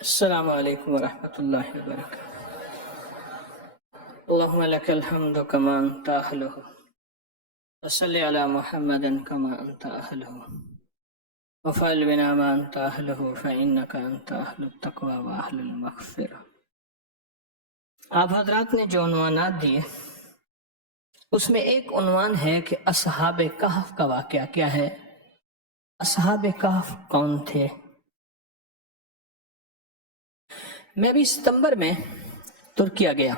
السلام علیکم ورحمۃ اللہ وبرکاتہ۔ اللہم لک الحمد کما انت اہلہ وصلی علی محمد کما انت اہلہ وفعل بنا ما انت اہلہ فانک انت اہل التقوی واہل المغفرہ۔ آپ حضرات نے جو عنوانات دیے اس میں ایک عنوان ہے کہ اصحاب کہف کا واقعہ کیا ہے، اصحاب کہف کون تھے۔ میں ابھی ستمبر میں ترکیہ گیا،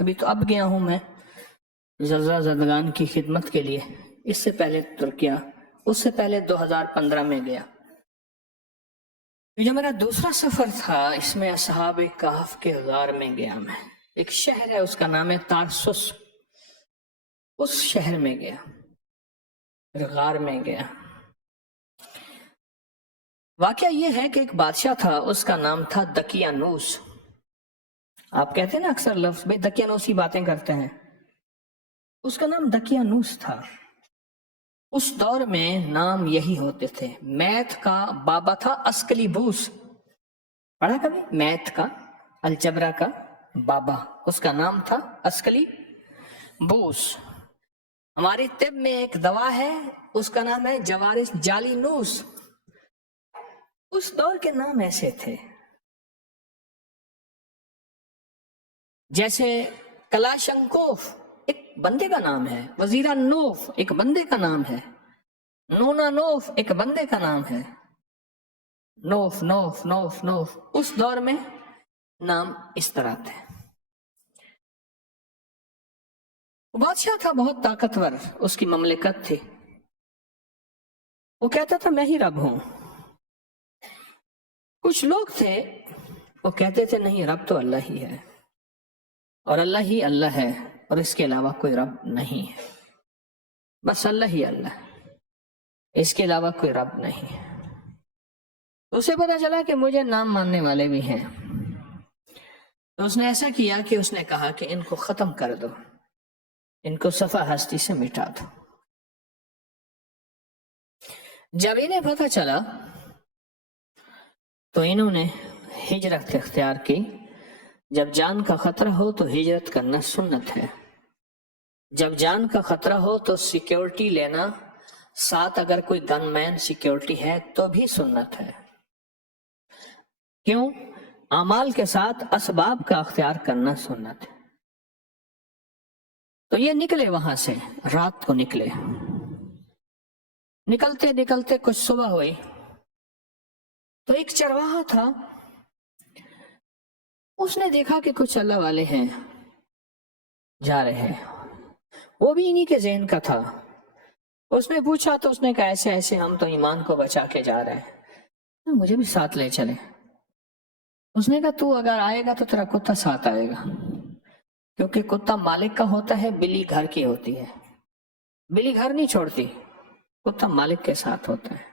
ابھی تو اب گیا ہوں میں زلزلہ زدگان کی خدمت کے لیے، اس سے پہلے ترکیہ، اس سے پہلے 2015 میں گیا۔ جو میرا دوسرا سفر تھا اس میں اصحاب کہف کے غار میں گیا میں، ایک شہر ہے اس کا نام ہے تارسس، اس شہر میں گیا، غار میں گیا۔ واقعہ یہ ہے کہ ایک بادشاہ تھا، اس کا نام تھا دقیانوس۔ آپ کہتے ہیں نا اکثر لفظ بھائی دقیانوسی باتیں کرتے ہیں، اس کا نام دقیانوس تھا۔ اس دور میں نام یہی ہوتے تھے۔ میتھ کا بابا تھا اسکلیبوس، پڑھا کبھی؟ میتھ کا، الجبرا کا بابا، اس کا نام تھا اسکلیبوس۔ ہماری طب میں ایک دوا ہے اس کا نام ہے جوارس جالینوس۔ اس دور کے نام ایسے تھے، جیسے کلاشنکوف ایک بندے کا نام ہے، وزیرانوف ایک بندے کا نام ہے، نونانوف ایک بندے کا نام ہے، نوف نوف نوف نوف۔ اس دور میں نام اس طرح تھے۔ بادشاہ تھا بہت طاقتور، اس کی مملکت تھی، وہ کہتا تھا میں ہی رب ہوں۔ کچھ لوگ تھے وہ کہتے تھے نہیں، رب تو اللہ ہی ہے، اور اللہ ہی اللہ ہے، اور اس کے علاوہ کوئی رب نہیں ہے، بس اللہ ہی اللہ ہے، اس کے علاوہ کوئی رب نہیں ہے۔ اسے پتا چلا کہ مجھے نام ماننے والے بھی ہیں، تو اس نے ایسا کیا کہ اس نے کہا کہ ان کو ختم کر دو، ان کو صفحہ ہستی سے مٹا دو۔ جب انہیں پتا چلا تو انہوں نے ہجرت اختیار کی۔ جب جان کا خطرہ ہو تو ہجرت کرنا سنت ہے، جب جان کا خطرہ ہو تو سیکیورٹی لینا، ساتھ اگر کوئی گن مین سیکیورٹی ہے تو بھی سنت ہے۔ کیوں؟ اعمال کے ساتھ اسباب کا اختیار کرنا سنت ہے۔ تو یہ نکلے وہاں سے، رات کو نکلے، نکلتے نکلتے کچھ صبح ہوئی تو ایک چرواہا تھا، اس نے دیکھا کہ کچھ اللہ والے ہیں جا رہے ہیں، وہ بھی انہی کے ذہن کا تھا۔ اس نے پوچھا تو اس نے کہا ایسے ایسے ہم تو ایمان کو بچا کے جا رہے ہیں، مجھے بھی ساتھ لے چلے۔ اس نے کہا تو اگر آئے گا تو تیرا کتا ساتھ آئے گا، کیونکہ کتا مالک کا ہوتا ہے، بلی گھر کی ہوتی ہے، بلی گھر نہیں چھوڑتی، کتا مالک کے ساتھ ہوتا ہے۔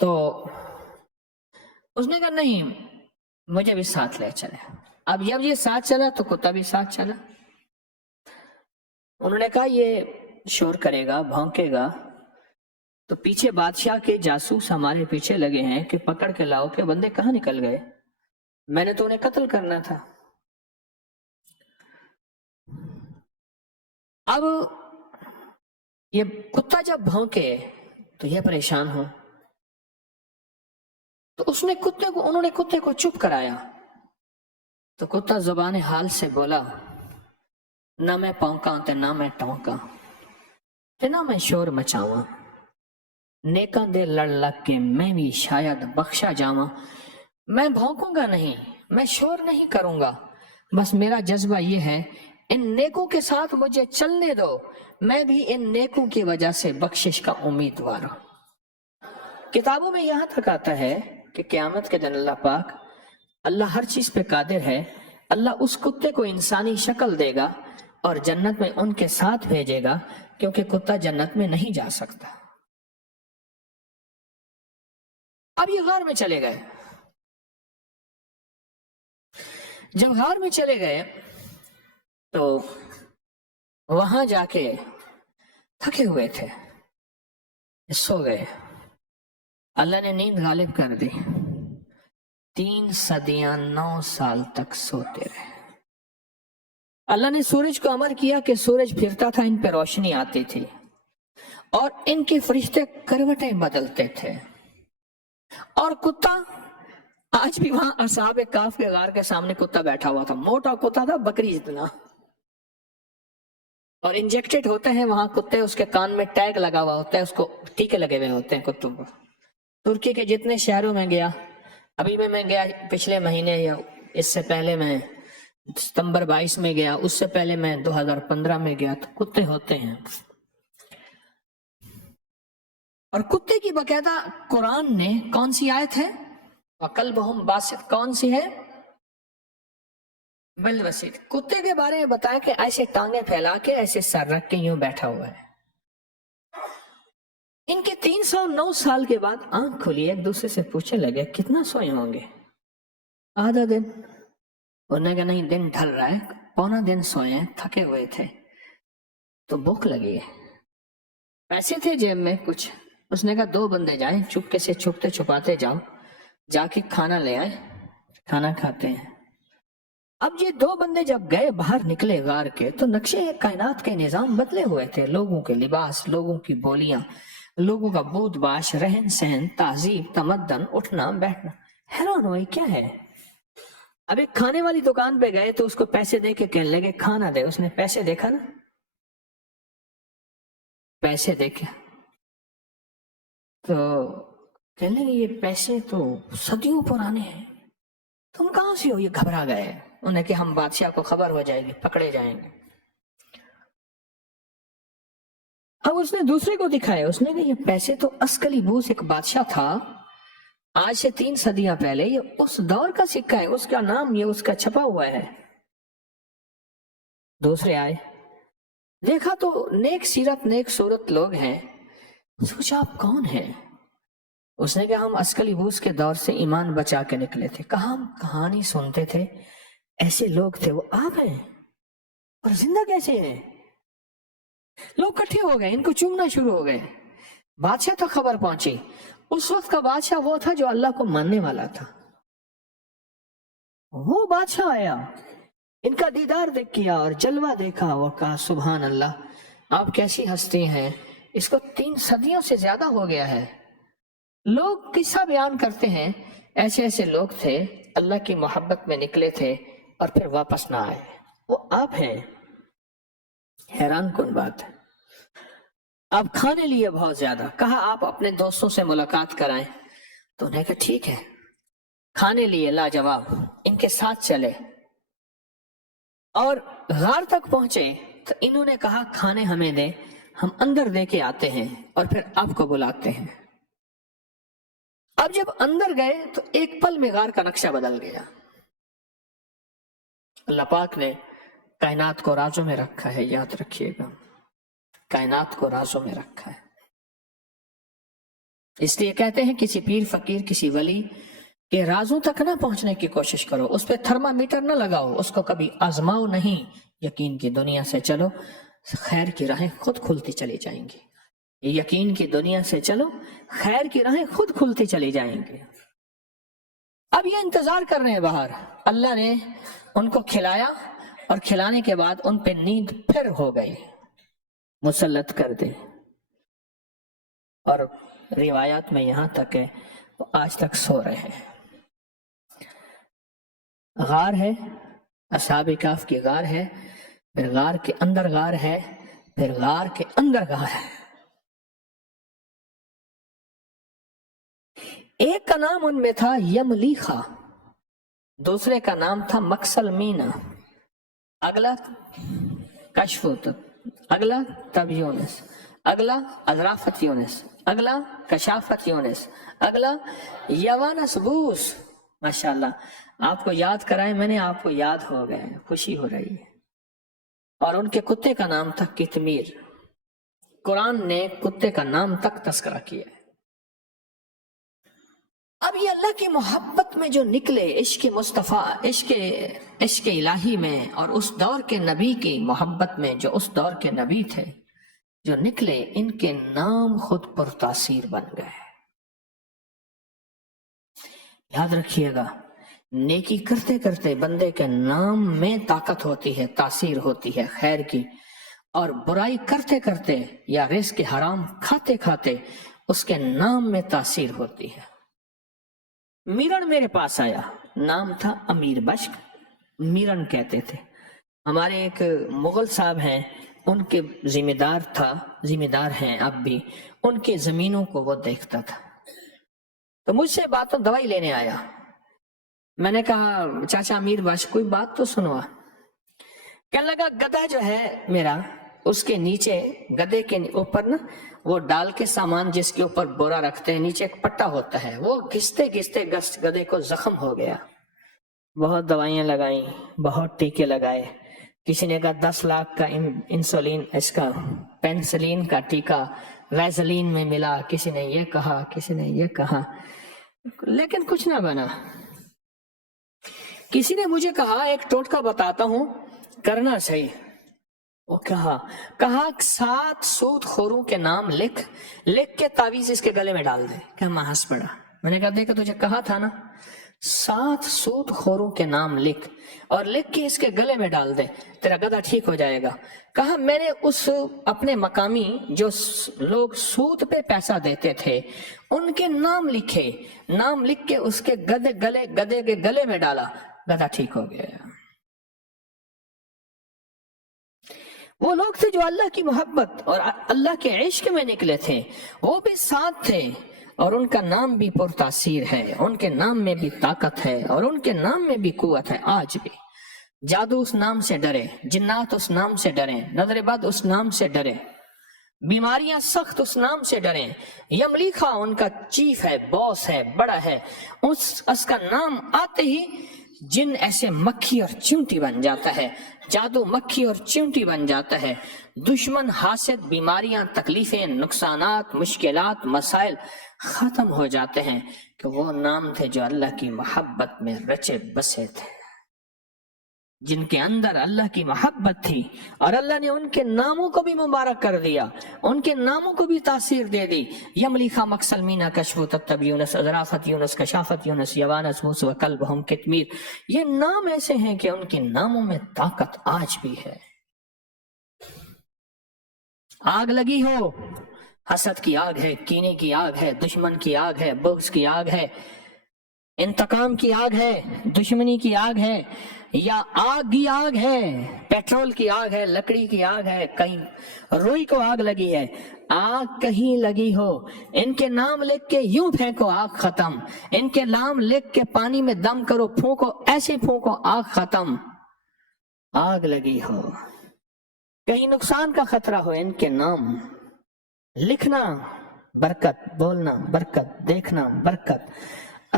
تو اس نے کہا نہیں، مجھے بھی ساتھ لے چلے۔ اب جب یہ ساتھ چلا تو کتا بھی ساتھ چلا۔ انہوں نے کہا یہ شور کرے گا، بھونکے گا، تو پیچھے بادشاہ کے جاسوس ہمارے پیچھے لگے ہیں کہ پکڑ کے لاؤ کہ بندے کہاں نکل گئے، میں نے تو انہیں قتل کرنا تھا۔ اب یہ کتا جب بھونکے تو یہ پریشان ہو، تو انہوں نے کتے کو چپ کرایا، تو کتا زبان حال سے بولا نہ میں پونکاں تے نہ میں ٹونکاں تے نہ میں شور مچاواں، نیکاں دے لڑ لگ کے میں بھی شاید بخشا جاواں۔ میں بھونکوں گا نہیں، میں شور نہیں کروں گا، بس میرا جذبہ یہ ہے ان نیکوں کے ساتھ مجھے چلنے دو، میں بھی ان نیکوں کی وجہ سے بخشش کا امیدوار ہوں۔ کتابوں میں یہاں تک آتا ہے کہ قیامت کے دن اللہ پاک، اللہ ہر چیز پہ قادر ہے، اللہ اس کتے کو انسانی شکل دے گا اور جنت میں ان کے ساتھ بھیجے گا، کیونکہ کتا جنت میں نہیں جا سکتا۔ اب یہ غار میں چلے گئے۔ جب غار میں چلے گئے تو وہاں جا کے تھکے ہوئے تھے، سو گئے۔ اللہ نے نیند غالب کر دی، 3 صدیاں 9 سال تک سوتے رہے۔ اللہ نے سورج کو امر کیا کہ سورج پھرتا تھا، ان پہ روشنی آتی تھی اور ان کے فرشتے کروٹیں بدلتے تھے۔ اور کتا، آج بھی وہاں اصحاب کہف کے غار کے سامنے کتا بیٹھا ہوا تھا، موٹا کتا تھا، بکری جتنا، اور انجیکٹڈ ہوتے ہیں وہاں کتے، اس کے کان میں ٹیگ لگا ہوا ہوتا ہے، اس کو ٹیکے لگے ہوئے ہوتے ہیں کتوں کو۔ ترکی کے جتنے شہروں میں گیا، ابھی میں گیا پچھلے مہینے، یا اس سے پہلے میں ستمبر 22 میں گیا، اس سے پہلے میں 2015 میں گیا، تو کتے ہوتے ہیں۔ اور کتے کی باقاعدہ قرآن نے کون سی آیت ہے؟ وَقَلْبُهُمْ باسط، کون سی ہے؟ بالوسیط۔ کتے کے بارے میں بتایا کہ ایسے ٹانگیں پھیلا کے، ایسے سر رکھ کے یوں بیٹھا ہوا ہے۔ ان کے 309 سال کے بعد آنکھ کھلی، ایک دوسرے سے پوچھنے لگے کتنا سوئے ہوں گے؟ آدھا دن۔ انہوں نے کہا نہیں، دن ڈھل رہا ہے، پونا دن سوئے ہیں، تھکے ہوئے تھے تو بھوک لگی ہے۔ پیسے تھے جیب میں کچھ، اس نے کہا 2 بندے جائیں، چپکے سے چھپتے چھپاتے جاؤ، جا کے کھانا لے آئے، کھانا کھاتے ہیں۔ اب یہ 2 بندے جب گئے، باہر نکلے غار کے، تو نقشے کائنات کے نظام بدلے ہوئے تھے، لوگوں کے لباس، لوگوں کی بولیاں، لوگوں کا بود باش، رہن سہن، تہذیب، تمدن، اٹھنا بیٹھنا۔ حیران ہوئی کیا ہے؟ اب ایک کھانے والی دکان پہ گئے تو اس کو پیسے دے کے کہنے لگے کھانا دے، اس نے پیسے دیکھا نا، پیسے دیکھے تو کہنے لگے یہ پیسے تو صدیوں پرانے ہیں، تم کہاں سے ہو؟ یہ گھبرا گئے، انہیں کہ ہم بادشاہ کو خبر ہو جائے گی، پکڑے جائیں گے۔ اب اس نے دوسرے کو دکھائے، اس نے کہا یہ پیسے تو اسکلیبوس ایک بادشاہ تھا، آج سے 3 صدیاں پہلے، یہ اس دور کا سکہ ہے، اس کا نام یہ اس کا چھپا ہوا ہے۔ دوسرے آئے، دیکھا تو نیک سیرت نیک صورت لوگ ہیں، سوچا آپ کون ہیں؟ اس نے کہا ہم اسکلیبوس کے دور سے ایمان بچا کے نکلے تھے، کہا ہم کہانی سنتے تھے، ایسے لوگ تھے، وہ آپ ہیں، اور زندہ کیسے ہیں؟ لوگ کٹھے ہو گئے، ان کو چومنا شروع ہو گئے۔ بادشاہ تک خبر پہنچی، اس وقت کا بادشاہ وہ تھا جو اللہ کو ماننے والا تھا، وہ بادشاہ آیا، ان کا دیدار دیکھ کیا اور جلوہ دیکھا، وہ کہا سبحان اللہ، آپ کیسی ہستی ہیں، اس کو 3 صدیوں سے زیادہ ہو گیا ہے۔ لوگ قصہ بیان کرتے ہیں، ایسے ایسے لوگ تھے، اللہ کی محبت میں نکلے تھے اور پھر واپس نہ آئے، وہ آپ ہیں۔ حیران کن بات ہے۔ آپ کھانے لیے بہت زیادہ، کہا آپ اپنے دوستوں سے ملاقات کرائیں، تو انہیں کہا ٹھیک ہے، کھانے لیے لاجواب، ان کے ساتھ چلے اور غار تک پہنچے تو انہوں نے کہا کھانے ہمیں دیں، ہم اندر دے کے آتے ہیں اور پھر آپ کو بلاتے ہیں۔ اب جب اندر گئے تو ایک پل میں غار کا نقشہ بدل گیا۔ اللہ پاک نے کائنات کو رازوں میں رکھا ہے، یاد رکھیے گا، کائنات کو رازوں میں رکھا ہے۔ اس لیے کہتے ہیں کسی پیر فقیر، کسی ولی کے رازوں تک نہ پہنچنے کی کوشش کرو، اس پہ تھرمامیٹر نہ لگاؤ، اس کو کبھی آزماؤ نہیں، یقین کی دنیا سے چلو، خیر کی راہیں خود کھلتی چلی جائیں گی۔ یقین کی دنیا سے چلو، خیر کی راہیں خود کھلتی چلی جائیں گی۔ اب یہ انتظار کر رہے ہیں باہر، اللہ نے ان کو کھلایا اور کھلانے کے بعد ان پہ نیند پھر ہو گئی، مسلط کر دی، اور روایات میں یہاں تک ہے وہ آج تک سو رہے ہیں۔ غار ہے، اصحاب کہف کی غار ہے، پھر غار کے اندر غار ہے، پھر غار کے اندر غار ہے۔ ایک کا نام ان میں تھا یملیخا، دوسرے کا نام تھا مکسل مینا، اگلا کشف، اگلا تب یونس، اگلا اذرافت یونس، اگلا کشافت یونس، اگلا یوانس بوس۔ ماشاءاللہ، آپ کو یاد کرائے میں نے، آپ کو یاد ہو گئے، خوشی ہو رہی ہے۔ اور ان کے کتے کا نام تھا کتمیر، قرآن نے کتے کا نام تک تذکرہ کیا ہے۔ اب یہ اللہ کی محبت میں جو نکلے، عشق مصطفیٰ، عشق الہی میں، اور اس دور کے نبی کی محبت میں، جو اس دور کے نبی تھے جو نکلے، ان کے نام خود پر تاثیر بن گئے۔ یاد رکھیے گا، نیکی کرتے کرتے بندے کے نام میں طاقت ہوتی ہے، تاثیر ہوتی ہے خیر کی، اور برائی کرتے کرتے یا رزق حرام کھاتے کھاتے اس کے نام میں تاثیر ہوتی ہے۔ میرن میرے پاس آیا، نام تھا امیر بشک، میرن کہتے تھے۔ ہمارے ایک مغل صاحب ہیں، ان کے ذمہ دار ہیں اب بھی، ان کے زمینوں کو وہ دیکھتا تھا۔ تو مجھ سے باتوں دوائی لینے آیا، میں نے کہا چاچا امیر بشک کوئی بات تو سنوا۔ کہنے لگا گدھا جو ہے میرا، اس کے نیچے گدھے کے اوپر نا وہ ڈال کے سامان جس کے اوپر بورا رکھتے ہیں، نیچے ایک پٹا ہوتا ہے، وہ گھستے گھستے گدھے کو زخم ہو گیا۔ بہت دوائیاں لگائیں، بہت ٹیکے لگائے، کسی نے کہا 10 لاکھ کا انسولین، اس کا پینسلین کا ٹیکہ ویزلین میں ملا، کسی نے یہ کہا، کسی نے یہ کہا، لیکن کچھ نہ بنا۔ کسی نے مجھے کہا ایک ٹوٹکا بتاتا ہوں، کرنا صحیح۔ وہ کہا 7 سود خوروں کے نام لکھ کے تعویذ اس کے گلے میں ڈال دے۔ کہ میں ہنس پڑا، میں نے کہا دیکھا تجھے کہا تھا نا 7 سود خوروں کے نام لکھ اور لکھ کے اس کے گلے میں ڈال دے، تیرا گدھا ٹھیک ہو جائے گا۔ کہا میں نے اس اپنے مقامی جو لوگ سود پہ پیسہ دیتے تھے ان کے نام لکھے، نام لکھ کے اس کے گدھے کے گلے میں ڈالا، گدھا ٹھیک ہو گیا۔ وہ لوگ تھے جو اللہ کی محبت اور اللہ کے عشق میں نکلے تھے، وہ بھی ساتھ تھے، اور ان کا نام بھی پرتاثیر ہے، ان کے نام میں بھی طاقت ہے اور ان کے نام میں بھی قوت ہے۔ آج بھی جادو اس نام سے ڈرے، جنات اس نام سے ڈریں، نظر بد اس نام سے ڈرے، بیماریاں سخت اس نام سے ڈریں۔ یملیخا ان کا چیف ہے، باس ہے، بڑا ہے، اس کا نام آتے ہی جن ایسے مکھی اور چمٹی بن جاتا ہے، جادو مکھی اور چمٹی بن جاتا ہے، دشمن، حاسد، بیماریاں، تکلیفیں، نقصانات، مشکلات، مسائل ختم ہو جاتے ہیں، کہ وہ نام تھے جو اللہ کی محبت میں رچے بسے تھے، جن کے اندر اللہ کی محبت تھی، اور اللہ نے ان کے ناموں کو بھی مبارک کر دیا، ان کے ناموں کو بھی تاثیر دے دی۔ یملیخا، مکسلمینا، کشف، تب یونس، ذرافت یونس، کشافت یونس، یوانس، موس و قلبہم کتمیر، یہ نام ایسے ہیں کہ ان کے ناموں میں طاقت آج بھی ہے۔ آگ لگی ہو، حسد کی آگ ہے، کینے کی آگ ہے، دشمن کی آگ ہے، بغض کی آگ ہے، انتقام کی آگ ہے، دشمنی کی آگ ہے، یا آگ کی آگ ہے، پیٹرول کی آگ ہے، لکڑی کی آگ ہے، کہیں روئی کو آگ لگی ہے، آگ کہیں لگی ہو، ان کے نام لکھ کے یوں پھینکو، آگ ختم۔ ان کے نام لکھ کے پانی میں دم کرو، پھونکو، ایسے پھونکو، آگ ختم۔ آگ لگی ہو، کہیں نقصان کا خطرہ ہو، ان کے نام لکھنا برکت، بولنا برکت، دیکھنا برکت۔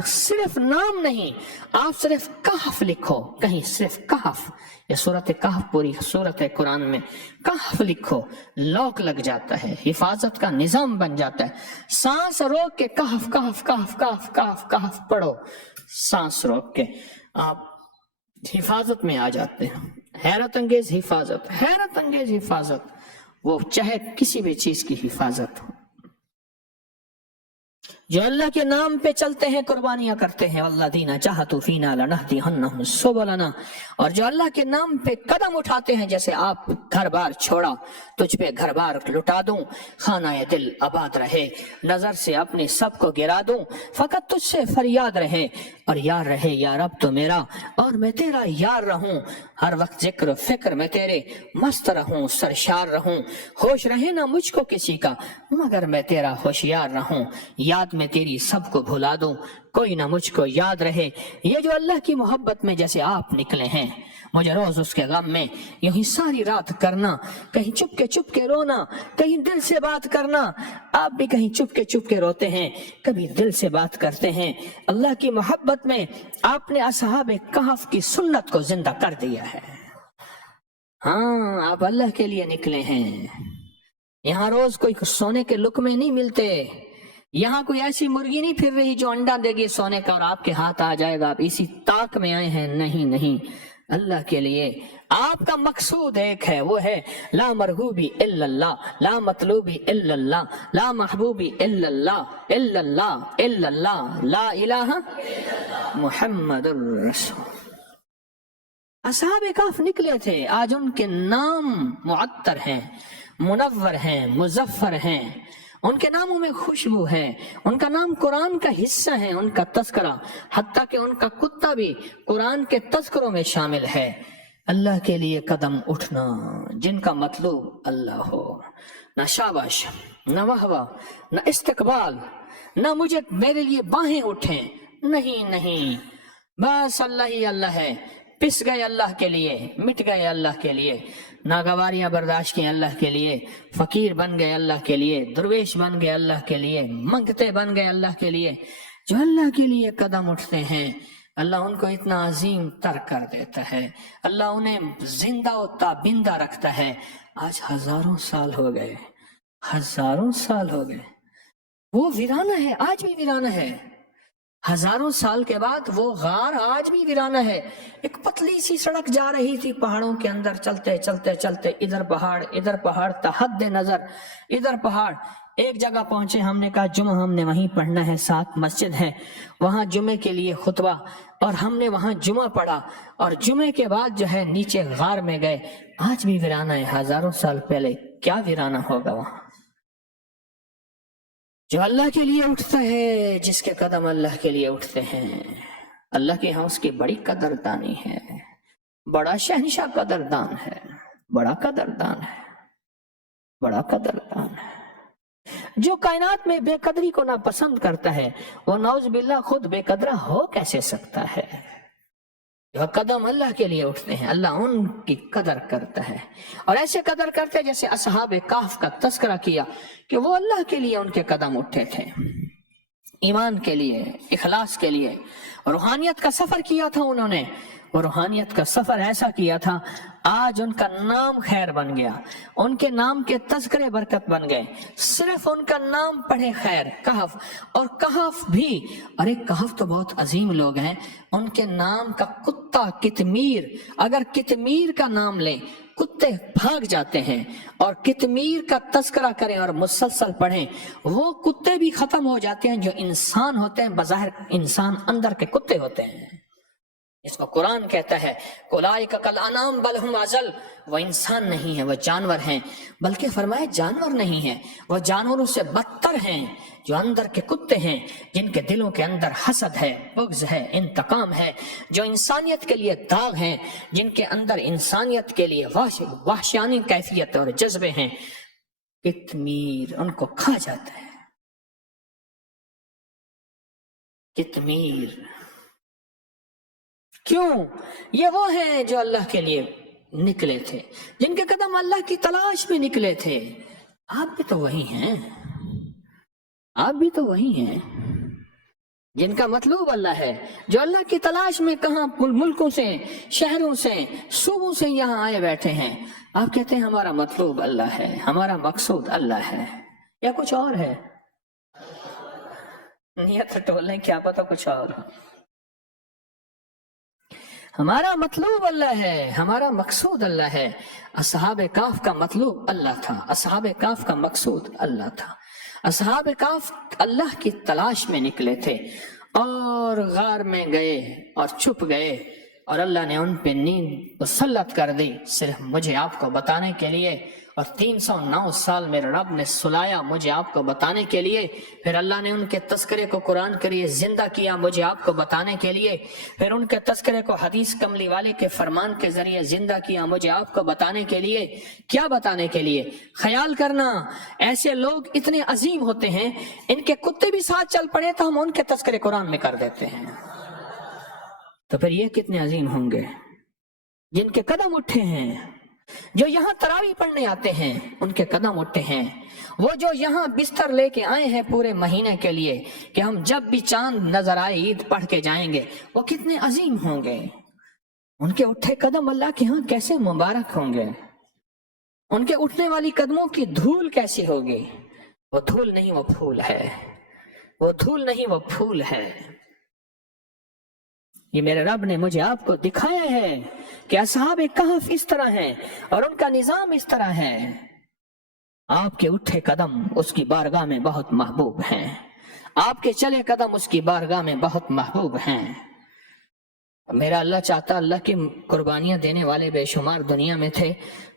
صرف نام نہیں، آپ صرف کہف لکھو، کہیں صرف کہف، یہ سورت کہف پوری سورت ہے قرآن میں، کہف لکھو، لاک لگ جاتا ہے، حفاظت کا نظام بن جاتا ہے۔ سانس روک کے کہف کہف کہف کہف کہف کہف پڑھو، سانس روک کے آپ حفاظت میں آ جاتے ہیں۔ حیرت انگیز حفاظت، حیرت انگیز حفاظت، وہ چاہے کسی بھی چیز کی حفاظت ہو۔ جو اللہ کے نام پہ چلتے ہیں، قربانیاں کرتے ہیں، والذین جاہدوا فینا لنہدینہم سبلنا، اور جو اللہ کے نام پہ قدم اٹھاتے ہیں، جیسے آپ گھر بار چھوڑا، تجھ پہ گھر بار لٹا دوں، خانہ دل آباد رہے، نظر سے اپنے سب کو گرا دوں، فقط تجھ سے فریاد رہے، اور یار رہے یا رب تو میرا، اور میں تیرا یار رہوں، ہر وقت ذکر و فکر میں تیرے مست رہوں، سرشار رہوں، ہوش رہے نہ مجھ کو کسی کا مگر میں تیرا ہوشیار رہوں، یاد میں تیری سب کو بھلا دوں، کوئی نہ مجھ کو یاد رہے۔ یہ جو اللہ کی محبت میں جیسے آپ نکلے ہیں، مجھے روز اس کے غم میں یوں ہی ساری رات کرنا، کہیں چپ کے رونا، کہیں دل سے بات کرنا۔ آپ بھی کہیں چپ کے روتے ہیں، کبھی دل سے بات کرتے ہیں۔ اللہ کی محبت میں آپ نے اصحاب کہف کی سنت کو زندہ کر دیا ہے۔ ہاں، آپ اللہ کے لیے نکلے ہیں۔ یہاں روز کوئی سونے کے لقمے نہیں ملتے، یہاں کوئی ایسی مرغی نہیں پھر رہی جو انڈا دے گی سونے کا اور آپ کے ہاتھ آ جائے گا، آپ اسی طاق میں آئے ہیں۔ نہیں، اللہ کے لیے آپ کا مقصود ایک ہے، وہ ہے لا مرغوبی الا اللہ، لا مطلوبی الا اللہ، لا محبوبی الا اللہ، الا اللہ، الا اللہ، لا الہ محمد الرسول۔ اصحاب کہف نکلے تھے، آج ان کے نام معطر ہیں، منور ہیں، مظفر ہیں، ان کے ناموں میں خوشبو ہے، ان کا نام قرآن کا حصہ ہے، ان کا تذکرہ، حتیٰ کہ ان کا کتا بھی قرآن کے تذکروں میں شامل ہے۔ اللہ کے لیے قدم اٹھنا، جن کا مطلوب اللہ ہو، نہ شاباش، نہ واہ، نہ استقبال، نہ مجھے میرے لیے باہیں اٹھیں، نہیں نہیں، بس اللہ ہی اللہ ہے، پس گئے اللہ کے لیے، مٹ گئے اللہ کے لیے، ناگواریاں برداشت کی اللہ کے لیے، فقیر بن گئے اللہ کے لیے، درویش بن گئے اللہ کے لیے، منگتے بن گئے اللہ کے لیے۔ جو اللہ کے لیے قدم اٹھتے ہیں اللہ ان کو اتنا عظیم تر کر دیتا ہے، اللہ انہیں زندہ و تابندہ رکھتا ہے۔ آج ہزاروں سال ہو گئے، ہزاروں سال ہو گئے، وہ ویرانہ ہے، آج بھی ویرانہ ہے۔ ہزاروں سال کے بعد وہ غار آج بھی ویرانہ ہے۔ ایک پتلی سی سڑک جا رہی تھی پہاڑوں کے اندر، چلتے چلتے چلتے ادھر پہاڑ تحد نظر، ادھر پہاڑ۔ ایک جگہ پہنچے، ہم نے کہا جمعہ ہم نے وہیں پڑھنا ہے، ساتھ مسجد ہے وہاں جمعے کے لیے خطبہ، اور ہم نے وہاں جمعہ پڑھا، اور جمعے کے بعد جو ہے نیچے غار میں گئے۔ آج بھی ویرانہ ہے، ہزاروں سال پہلے کیا ویرانہ ہوگا وہاں۔ جو اللہ کے لیے اٹھتا ہے، جس کے قدم اللہ کے لیے اٹھتے ہیں، اللہ کے ہاں اس کی بڑی قدردانی ہے، بڑا شہنشاہ قدردان ہے، بڑا قدردان ہے، بڑا قدردان ہے۔ جو کائنات میں بے قدری کو ناپسند کرتا ہے وہ نعوذ باللہ خود بے قدرہ ہو کیسے سکتا ہے۔ جو قدم اللہ کے لیے اٹھتے ہیں اللہ ان کی قدر کرتا ہے، اور ایسے قدر کرتے جیسے اصحاب کہف کا تذکرہ کیا کہ وہ اللہ کے لیے ان کے قدم اٹھے تھے، ایمان کے لیے، اخلاص کے لیے، روحانیت کا سفر کیا تھا انہوں نے۔ وہ روحانیت کا سفر ایسا کیا تھا، آج ان کا نام خیر بن گیا، ان کے نام کے تذکرے برکت بن گئے، صرف ان کا نام پڑھے خیر، کہف۔ اور کہف بھی، اور ایک کہف تو بہت عظیم لوگ ہیں، ان کے نام کا کتا کتمیر، اگر کتمیر کا نام لیں کتے بھاگ جاتے ہیں، اور کتمیر کا تذکرہ کریں اور مسلسل پڑھیں وہ کتے بھی ختم ہو جاتے ہیں جو انسان ہوتے ہیں، بظاہر انسان اندر کے کتے ہوتے ہیں۔ اس کو قرآن کہتا ہے اولئک کالانعام بل ھم اضل، وہ انسان نہیں ہے، وہ جانور ہیں، بلکہ فرمایا جانور نہیں ہیں، وہ جانوروں سے بدتر ہیں، جو اندر کے کتے ہیں، جن کے دلوں کے اندر حسد ہے، بغض ہے، انتقام ہے، جو انسانیت کے لیے داغ ہیں، جن کے اندر انسانیت کے لیے وحشیانی کیفیت اور جذبے ہیں، کتمیر ان کو کھا جاتا ہے۔ کتمیر کیوں؟ یہ وہ ہیں جو اللہ کے لیے نکلے تھے، جن کے قدم اللہ کی تلاش میں نکلے تھے۔ آپ بھی تو وہی ہیں، آپ بھی تو وہی ہیں جن کا مطلوب اللہ ہے، جو اللہ کی تلاش میں کہاں ملکوں سے، شہروں سے، صوبوں سے یہاں آئے بیٹھے ہیں۔ آپ کہتے ہیں ہمارا مطلوب اللہ ہے، ہمارا مقصود اللہ ہے، یا کچھ اور ہے؟ نیت ٹولنے کیا پتہ کچھ اور ہو۔ ہمارا مطلوب اللہ ہے، ہمارا مقصود اللہ ہے۔ اصحاب کہف کا مطلوب اللہ تھا، اصحاب کہف کا مقصود اللہ تھا۔ اصحاب کہف اللہ کی تلاش میں نکلے تھے اور غار میں گئے اور چھپ گئے، اور اللہ نے ان پہ نیند مسلط کر دی صرف مجھے آپ کو بتانے کے لیے، اور 309 سال میرے رب نے سلایا مجھے آپ کو بتانے کے لیے۔ پھر اللہ نے ان کے تذکرے کو قرآن کے لیے زندہ کیا مجھے آپ کو بتانے کے لیے، پھر ان کے تذکرے کو حدیث کملی والے کے فرمان کے ذریعے زندہ کیا مجھے آپ کو بتانے کے لیے۔ کیا بتانے کے لیے؟ خیال کرنا ایسے لوگ اتنے عظیم ہوتے ہیں، ان کے کتے بھی ساتھ چل پڑے تو ہم ان کے تذکرے قرآن میں کر دیتے ہیں، تو پھر یہ کتنے عظیم ہوں گے جن کے قدم اٹھے ہیں۔ جو یہاں تراویح پڑھنے آتے ہیں ان کے قدم اٹھے ہیں، وہ جو یہاں بستر لے کے آئے ہیں پورے مہینے کے لیے کہ ہم جب بھی چاند نظر آئے عید پڑھ کے جائیں گے، وہ کتنے عظیم ہوں گے۔ ان کے اٹھے قدم اللہ کے ہاں کیسے مبارک ہوں گے، ان کے اٹھنے والی قدموں کی دھول کیسی ہوگی۔ وہ دھول نہیں وہ پھول ہے، وہ دھول نہیں وہ پھول ہے۔ یہ میرے رب نے مجھے آپ کو دکھایا ہے کہ اصحاب کہف اس طرح ہیں اور ان کا نظام اس طرح ہے، آپ کے اٹھے قدم اس کی بارگاہ میں بہت محبوب ہیں، آپ کے چلے قدم اس کی بارگاہ میں بہت محبوب ہیں۔ میرا اللہ چاہتا اللہ کی قربانیاں دینے والے بے شمار دنیا میں تھے،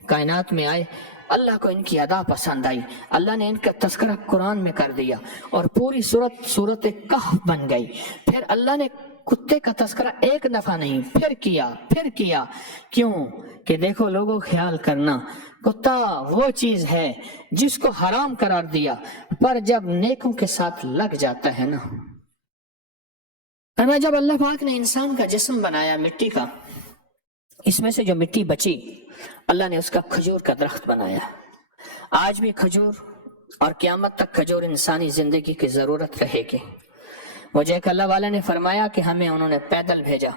کائنات میں آئے، اللہ کو ان کی ادا پسند آئی، اللہ نے ان کا تذکرہ قرآن میں کر دیا اور پوری صورت کہف بن گئی۔ پھر اللہ نے کتے کا تذکرہ ایک دفعہ نہیں پھر کیا، کیوں کہ دیکھو لوگوں خیال کرنا، کتا وہ چیز ہے جس کو حرام قرار دیا، پر جب نیکوں کے ساتھ لگ جاتا ہے نا۔ جب اللہ پاک نے انسان کا جسم بنایا مٹی کا، اس میں سے جو مٹی بچی اللہ نے اس کا کھجور کا درخت بنایا۔ آج بھی کھجور اور قیامت تک کھجور انسانی زندگی کی ضرورت رہے گی۔ مجھے ایک اللہ والا نے فرمایا کہ ہمیں انہوں نے پیدل بھیجا،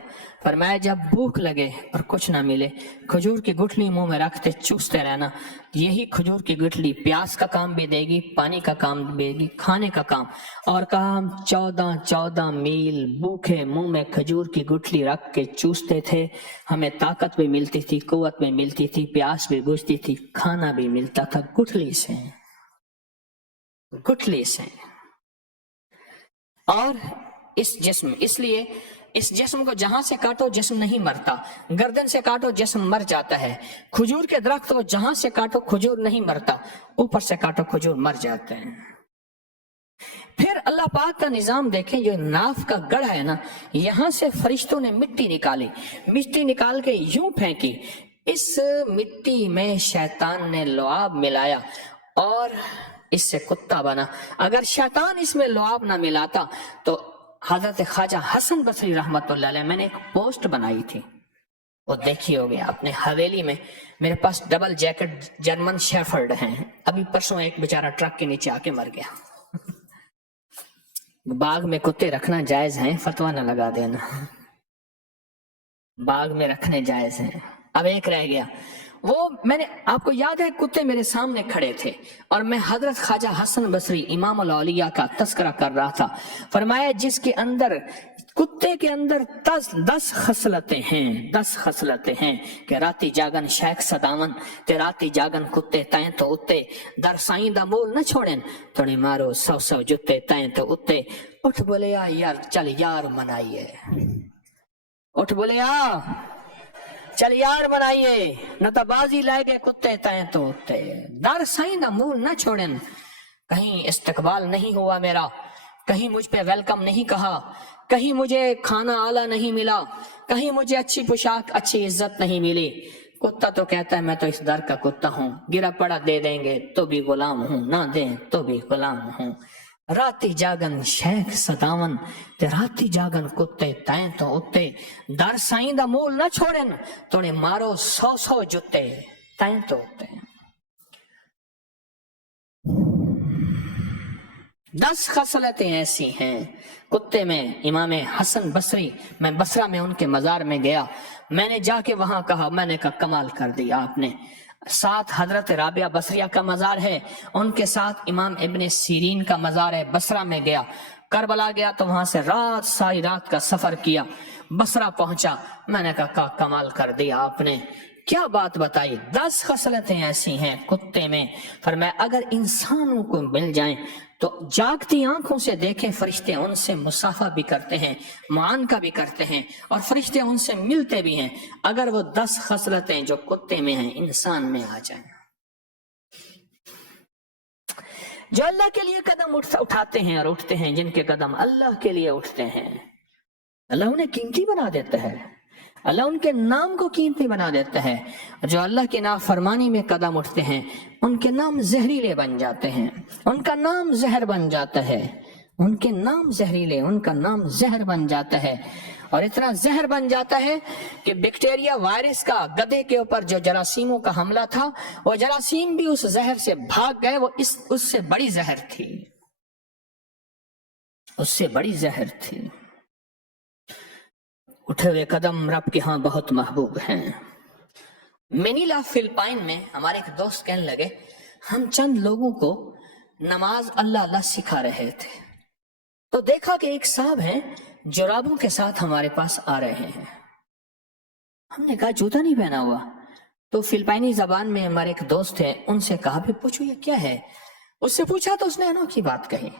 فرمایا جب بھوک لگے اور کچھ نہ ملے، کھجور کی گٹھلی منہ میں رکھتے چوستے رہنا، یہی کھجور کی گٹھلی پیاس کا کام بھی دے گی، پانی کا کام بھی دے گی، کھانے کا کام اور کام۔ 14 میل بھوکے منہ میں کھجور کی گٹھلی رکھ کے چوستے تھے، ہمیں طاقت بھی ملتی تھی، قوت بھی ملتی تھی، پیاس بھی بجھتی تھی، کھانا بھی ملتا تھا گٹھلی سے۔ اور اس لیے اس جسم کو جہاں سے کاٹو جسم نہیں مرتا، گردن سے کاٹو جسم مر جاتا ہے۔ کھجور کے درخت کو جہاں سے کاٹو کھجور نہیں مرتا، اوپر سے کاٹو کھجور مر جاتے ہیں۔ پھر اللہ پاک کا نظام دیکھیں، جو ناف کا گڑھ ہے نا، یہاں سے فرشتوں نے مٹی نکال کے یوں پھینکی، اس مٹی میں شیطان نے لعاب ملایا اور اس سے کتا بنا۔ اگر شیطان اس میں لعاب نہ ملاتا تو حضرت خواجہ حسن بصری رحمت اللہ علیہ، میں نے ایک پوسٹ بنائی تھی، وہ دیکھی ہوگی آپ نے، حویلی میں میرے پاس ڈبل جیکٹ جرمن شیفرڈ ہیں، ابھی پرسوں ایک بیچارہ ٹرک کے نیچے آ کے مر گیا۔ باغ میں کتے رکھنا جائز ہیں، فتویٰ نہ لگا دینا، باغ میں رکھنے جائز ہیں۔ اب ایک رہ گیا، وہ میں نے آپ کو یاد ہے کتے میرے سامنے کھڑے تھے اور میں حضرت خواجہ حسن بصری امام الاولیاء کا تذکرہ کر رہا تھا، فرمایا جس کے اندر کتے کے اندر 10 خصلتیں ہیں کہ راتی جاگن شیخ صداون تے راتی جاگن کتے تائیں تو اتے در سائیں دا مول نہ چھوڑیں توڑی مارو 100 جتے تائیں تو اتے اٹھ بولے آ یار چل یار منائیے، اٹھ بولے آ چل یار بنائیے، نہ تو بازی لائے گئے کتے تائیں تو اتے در سائیں دا مول نہ چھوڑیں۔ کہیں استقبال نہیں ہوا میرا، کہیں مجھ پہ ویلکم نہیں کہا، کہیں مجھے کھانا اعلیٰ نہیں ملا، کہیں مجھے اچھی پوشاک اچھی عزت نہیں ملی۔ کتا تو کہتا ہے میں تو اس در کا کتا ہوں، گرا پڑا دے دیں گے تو بھی غلام ہوں، نہ دیں تو بھی غلام ہوں۔ راتی جاگن شیخ صداون تے راتی جاگن کتے تائیں تو اتے در سائیں دا مول نہ چھوڑن توڑے مارو 100 جتے تائیں تو اتے۔ 10 خصلتیں ایسی ہیں کتے میں۔ امام حسن بصری، میں بصرہ میں ان کے مزار میں گیا، میں نے جا کے وہاں کہا، میں نے کہا کمال کر دیا آپ نے۔ ساتھ حضرت رابعہ بصریہ کا مزار ہے، ان کے ساتھ امام ابن سیرین کا مزار ہے۔ بصرہ میں گیا، کربلا گیا تو وہاں سے ساری رات کا سفر کیا، بصرہ پہنچا، میں نے کہا کمال کر دیا آپ نے، کیا بات بتائی۔ 10 خصلتیں ایسی ہیں کتے میں، فرمایا اگر انسانوں کو مل جائیں تو جاگتی آنکھوں سے دیکھیں، فرشتے ان سے مصافحہ بھی کرتے ہیں، معانقہ بھی کرتے ہیں، اور فرشتے ان سے ملتے بھی ہیں، اگر وہ 10 خصلتیں جو کتے میں ہیں انسان میں آ جائیں۔ جو اللہ کے لیے قدم اٹھاتے ہیں اور اٹھتے ہیں، جن کے قدم اللہ کے لیے اٹھتے ہیں، اللہ انہیں قیمتی بنا دیتا ہے، اللہ ان کے نام کو قیمتی بنا دیتا ہے۔ جو اللہ کی نافرمانی میں قدم اٹھتے ہیں ان کے نام زہریلے بن جاتے ہیں، ان کا نام زہر بن جاتا ہے، ان کے نام زہریلے، ان کا نام زہر بن جاتا ہے، اور اتنا زہر بن جاتا ہے کہ بیکٹیریا وائرس کا گدھے کے اوپر جو جراثیموں کا حملہ تھا، وہ جراثیم بھی اس زہر سے بھاگ گئے، وہ اس سے بڑی زہر تھی، اس سے بڑی زہر تھی۔ اٹھے ہوئے قدم رب کے ہاں بہت محبوب ہیں۔ منیلا فلپائن میں ہمارے ایک دوست کہنے لگے، ہم چند لوگوں کو نماز اللہ سکھا رہے تھے تو دیکھا کہ ایک صاحب ہیں جرابوں کے ساتھ ہمارے پاس آ رہے ہیں۔ ہم نے کہا جوتا نہیں پہنا ہوا. تو فلپائنی زبان میں ہمارے ایک دوست ہے، ان سے کہا بھی پوچھو یہ کیا ہے. اس سے پوچھا تو اس نے انوکھی بات کہی،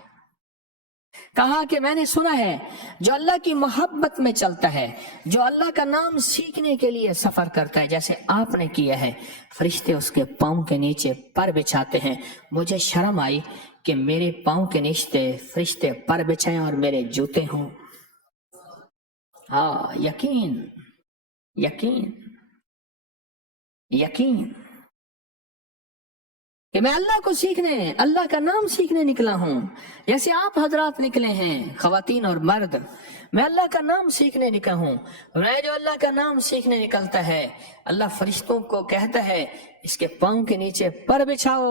کہا کہ میں نے سنا ہے جو اللہ کی محبت میں چلتا ہے، جو اللہ کا نام سیکھنے کے لیے سفر کرتا ہے جیسے آپ نے کیا ہے، فرشتے اس کے پاؤں کے نیچے پر بچھاتے ہیں. مجھے شرم آئی کہ میرے پاؤں کے نیچے فرشتے پر بچھائیں اور میرے جوتے ہوں. ہاں، یقین یقین یقین کہ میں اللہ کو سیکھنے، اللہ کا نام سیکھنے نکلا ہوں، جیسے آپ حضرات نکلے ہیں خواتین اور مرد. میں اللہ کا نام سیکھنے نکلا ہوں. میں جو اللہ کا نام سیکھنے نکلتا ہے، اللہ فرشتوں کو کہتا ہے اس کے پاؤں کے نیچے پر بچھاؤ.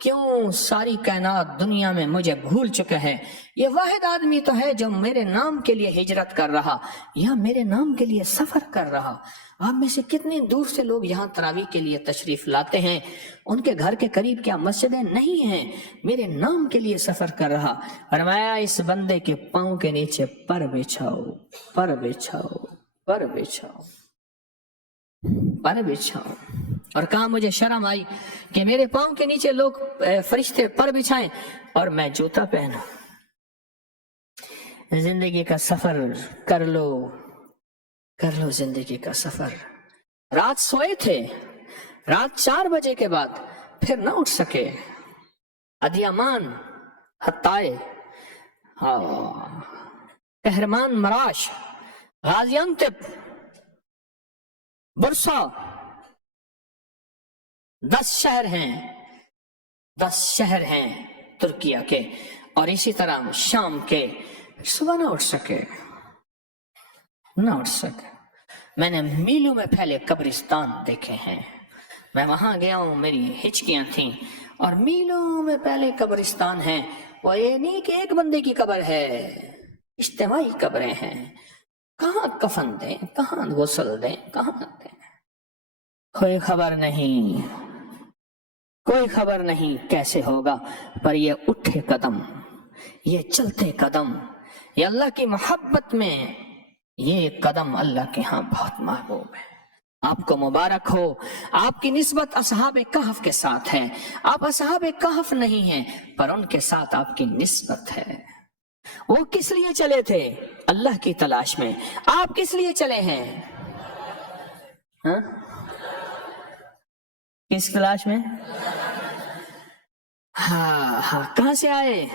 کیوں؟ ساری کائنات دنیا میں مجھے بھول چکا ہے. یہ واحد آدمی تو ہے جو میرے نام کے لیے ہجرت کر رہا یا میرے نام کے لیے سفر کر رہا. آپ میں سے کتنے دور سے لوگ یہاں تراویح کے لیے تشریف لاتے ہیں، ان کے گھر کے قریب کیا مسجدیں نہیں ہیں؟ میرے نام کے لیے سفر کر رہا. فرمایا اس بندے کے پاؤں کے نیچے پر بچھاؤ، پر بچھاؤ، پر بچھاؤ، پر بچھاؤ. اور کہا مجھے شرم آئی کہ میرے پاؤں کے نیچے لوگ فرشتے پر بچھائیں اور میں جوتا پہنا. زندگی کا سفر کر لو، کر لو زندگی کا سفر. رات سوئے تھے، رات 4 بجے کے بعد پھر نہ اٹھ سکے. ادیامان، حطائے، کہرمان، مراش، غازی انتب، برسا، 10 شہر ہیں، 10 شہر ہیں ترکیہ کے، اور اسی طرح شام کے. صبح نہ اٹھ سکے، نہ اٹھ سکے. میں نے میلوں میں پھیلے قبرستان دیکھے ہیں. میں وہاں گیا ہوں، میری ہچکیاں تھیں، اور میلوں میں پھیلے قبرستان ہیں. وہ یہ نہیں کہ ایک بندے کی قبر ہے، اجتماعی قبریں ہیں. کہاں کفن دیں، کہاں غسل دیں، کہاں دیں، کوئی خبر نہیں، کوئی خبر نہیں کیسے ہوگا. پر یہ اٹھے قدم، یہ چلتے قدم، یہ اللہ کی محبت میں یہ قدم اللہ کے ہاں بہت محبوب ہے. آپ کو مبارک ہو. آپ کی نسبت اصحاب کہف کے ساتھ ہے. آپ اصحاب کہف نہیں ہیں، پر ان کے ساتھ آپ کی نسبت ہے. وہ کس لیے چلے تھے؟ اللہ کی تلاش میں. آپ کس لیے چلے ہیں؟ ہاں؟ کس تلاش میں؟ ہاں. کہاں سے آئے؟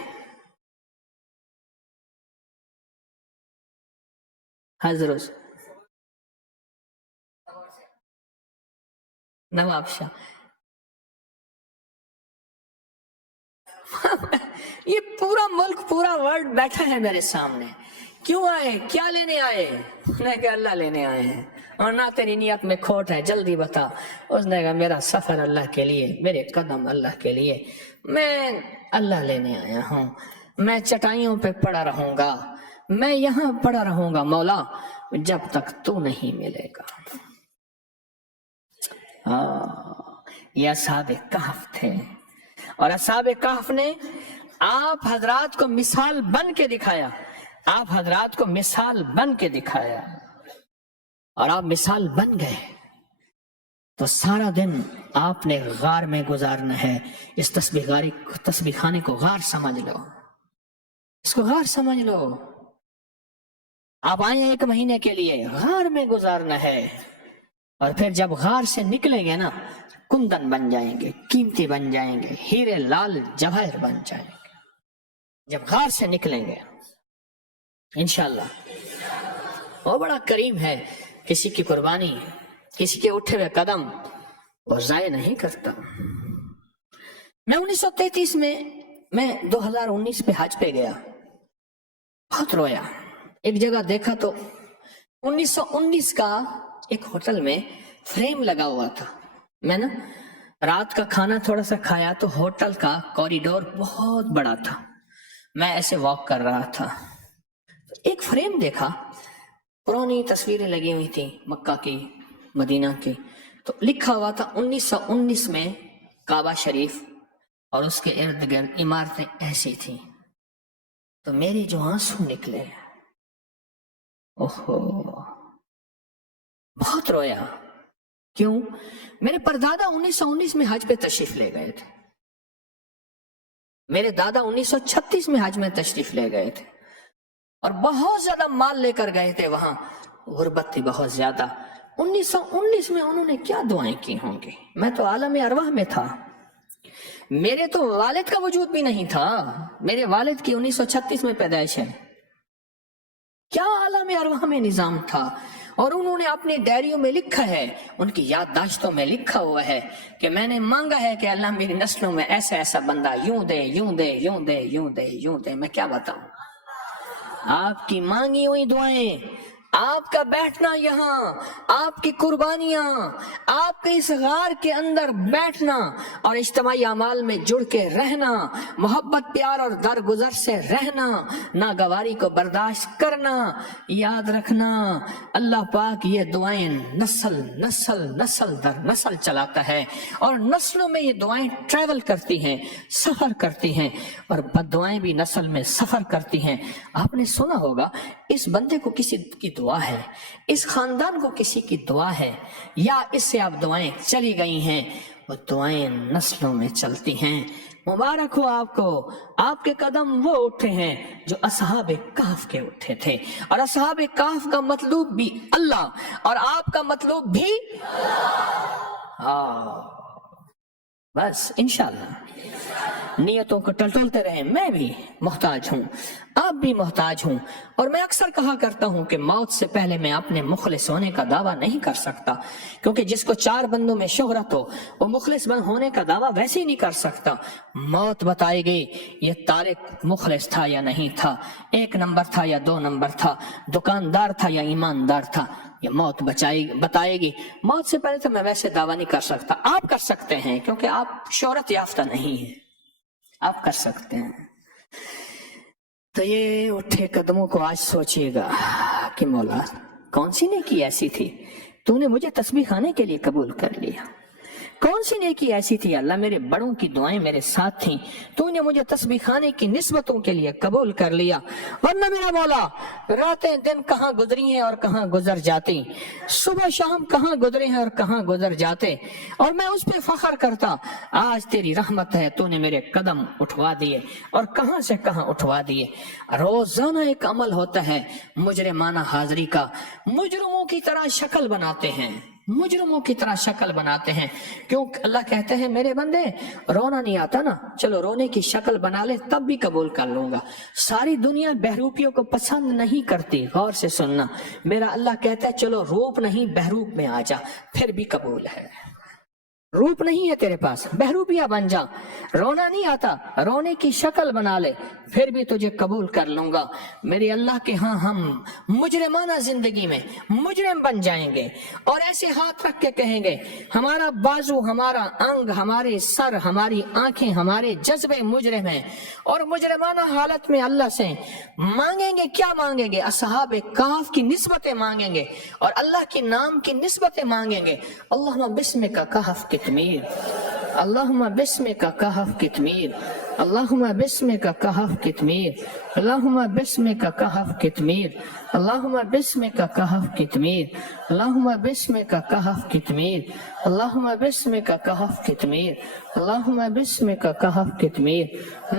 حضرت نواب شاہ. یہ پورا ملک، پورا ورلڈ بیٹھا ہے میرے سامنے. کیوں آئے؟ کیا لینے آئے؟ میں کہ اللہ لینے آئے ہیں. اور نہ تیری نیت میں کھوٹ ہے، جلدی بتا. اس نے کہا میرا سفر اللہ کے لیے، میرے قدم اللہ کے لیے، میں اللہ لینے آیا ہوں. میں چٹائیوں پہ پڑا رہوں گا، میں یہاں پڑا رہوں گا مولا جب تک تو نہیں ملے گا. یہ اصحاب کہف تھے، اور اصحاب کہف نے آپ حضرات کو مثال بن کے دکھایا. آپ حضرات کو مثال بن کے دکھایا، اور آپ مثال بن گئے. تو سارا دن آپ نے غار میں گزارنا ہے. اس تسبیح خانے کو غار سمجھ لو، اس کو غار سمجھ لو. آپ آئے 1 مہینے کے لیے، غار میں گزارنا ہے. اور پھر جب غار سے نکلیں گے نا، کندن بن جائیں گے، قیمتی بن جائیں گے، ہیرے لال جواہر بن جائیں گے جب غار سے نکلیں گے انشاءاللہ. وہ بڑا کریم ہے، کسی کی قربانی، کسی کے اٹھے ہوئے قدم وہ ضائع نہیں کرتا. میں 1933 میں 2019 پہ حج پہ گیا، بہت رویا. ایک جگہ دیکھا تو 1919 کا ایک ہوٹل میں فریم لگا ہوا تھا. میں نا رات کا کھانا تھوڑا سا کھایا تو ہوٹل کا کوریڈور بہت بڑا تھا. میں ایسے واک کر رہا تھا، ایک فریم دیکھا، پرانی تصویریں لگی ہوئی تھی مکہ کی، مدینہ کی. تو لکھا ہوا تھا 1919 میں کعبہ شریف، اور اس کے ارد گرد عمارتیں ایسی تھیں. تو میرے جو آنسو نکلے، اوہو، بہت رویا. کیوں؟ میرے پردادا 1919 میں حج پہ تشریف لے گئے تھے. میرے دادا 1936 میں حج میں تشریف لے گئے تھے اور بہت زیادہ مال لے کر گئے تھے. وہاں غربت تھی بہت زیادہ. 1919 میں انہوں نے کیا دعائیں کی ہوں گی؟ میں تو عالم ارواح میں تھا. میرے تو والد کا وجود بھی نہیں تھا. میرے والد کی 1936 میں پیدائش ہے. کیا عالم ارواح میں نظام تھا. اور انہوں نے اپنی ڈائریوں میں لکھا ہے، ان کی یادداشتوں میں لکھا ہوا ہے کہ میں نے مانگا ہے کہ اللہ میری نسلوں میں ایسا ایسا بندہ یوں دے یوں دے یوں دے یوں دے یوں دے. میں کیا بتاؤں؟ آپ کی مانگی ہوئی دعائیں، آپ کا بیٹھنا یہاں، آپ کی قربانیاں، آپ کے اس غار کے اندر بیٹھنا اور اجتماعی اعمال میں جڑ کے رہنا، محبت پیار اور درگزر سے رہنا، ناگواری کو برداشت کرنا. یاد رکھنا اللہ پاک یہ دعائیں نسل نسل نسل در نسل چلاتا ہے اور نسلوں میں یہ دعائیں ٹریول کرتی ہیں، سفر کرتی ہیں، اور بد دعائیں بھی نسل میں سفر کرتی ہیں. آپ نے سنا ہوگا اس بندے کو کسی کی دعا ہے، اس خاندان کو کسی کی دعا ہے، یا اس سے آپ دعائیں چلی گئی ہیں، وہ دعائیں نسلوں میں چلتی ہیں. مبارک ہو آپ کو، آپ کے قدم وہ اٹھے ہیں جو اصحاب کہف کے اٹھے تھے. اور اصحاب کہف کا مطلوب بھی اللہ اور آپ کا مطلوب بھی بس انشاءاللہ نیتوں کو ٹلٹولتے رہیں. میں بھی محتاج ہوں، آپ بھی محتاج ہوں. اور میں اکثر کہا کرتا ہوں کہ موت سے پہلے میں اپنے مخلص ہونے کا دعویٰ نہیں کر سکتا، کیونکہ جس کو 4 بندوں میں شہرت ہو وہ مخلص ہونے کا دعویٰ ویسے ہی نہیں کر سکتا. موت بتائے گی یہ طارق مخلص تھا یا نہیں تھا، 1 نمبر تھا یا 2 نمبر تھا، دکاندار تھا یا ایماندار تھا. یہ موت بتائے گی. موت سے پہلے تو میں ویسے دعویٰ نہیں کر سکتا. آپ کر سکتے ہیں کیونکہ آپ شہرت یافتہ نہیں ہیں، آپ کر سکتے ہیں. تو یہ اٹھے قدموں کو آج سوچئے گا کہ مولا کون سی نیکی ایسی تھی تو نے مجھے تسبیح خانے کے لیے قبول کر لیا. کون سی نیکی ایسی تھی اللہ میرے بڑوں کی دعائیں میرے ساتھ تھیں، تو نے مجھے تسبیح خانے کی نسبتوں کے لیے قبول کر لیا. ورنہ میرا مولا راتیں دن کہاں گزری ہیں اور کہاں گزر جاتی، صبح شام کہاں گزرے ہیں اور کہاں گزر جاتے، اور میں اس پہ فخر کرتا. آج تیری رحمت ہے، تو نے میرے قدم اٹھوا دیے اور کہاں سے کہاں اٹھوا دیے. روزانہ ایک عمل ہوتا ہے مجرمانہ حاضری کا. مجرموں کی طرح شکل بناتے ہیں، مجرموں کی طرح شکل بناتے ہیں. کیوں؟ اللہ کہتے ہیں میرے بندے رونا نہیں آتا نا، چلو رونے کی شکل بنا لے تب بھی قبول کر لوں گا. ساری دنیا بہروپیوں کو پسند نہیں کرتی، غور سے سننا. میرا اللہ کہتا ہے چلو روپ نہیں بہروپ میں آ جا، پھر بھی قبول ہے. روپ نہیں ہے تیرے پاس، بہروپیہ بن جا. رونا نہیں آتا، رونے کی شکل بنا لے، پھر بھی تجھے قبول کر لوں گا. میرے اللہ کے ہاں ہم مجرمانہ زندگی میں مجرم بن جائیں گے اور ایسے ہاتھ رکھ کے کہیں گے ہمارا بازو، ہمارا انگ، ہمارے سر، ہماری آنکھیں، ہمارے جذبے مجرم ہیں. اور مجرمانہ حالت میں اللہ سے مانگیں گے. کیا مانگیں گے؟ اصحاب کہف کی نسبتیں مانگیں گے اور اللہ کے نام کی نسبتیں مانگیں گے. اللہم بسمک کہف کتمیر، اللہم بسمک کہف کتمیر، اللہم بسمک کہف کتمیر، اللہم بسمک کہف کتمیر، اللہم بسمک کہف کتمیر، اللہم بسمک کہف کتمیر، اللہم بسمک کہف کتمیر، اللہم بسمک کہف کتمیر،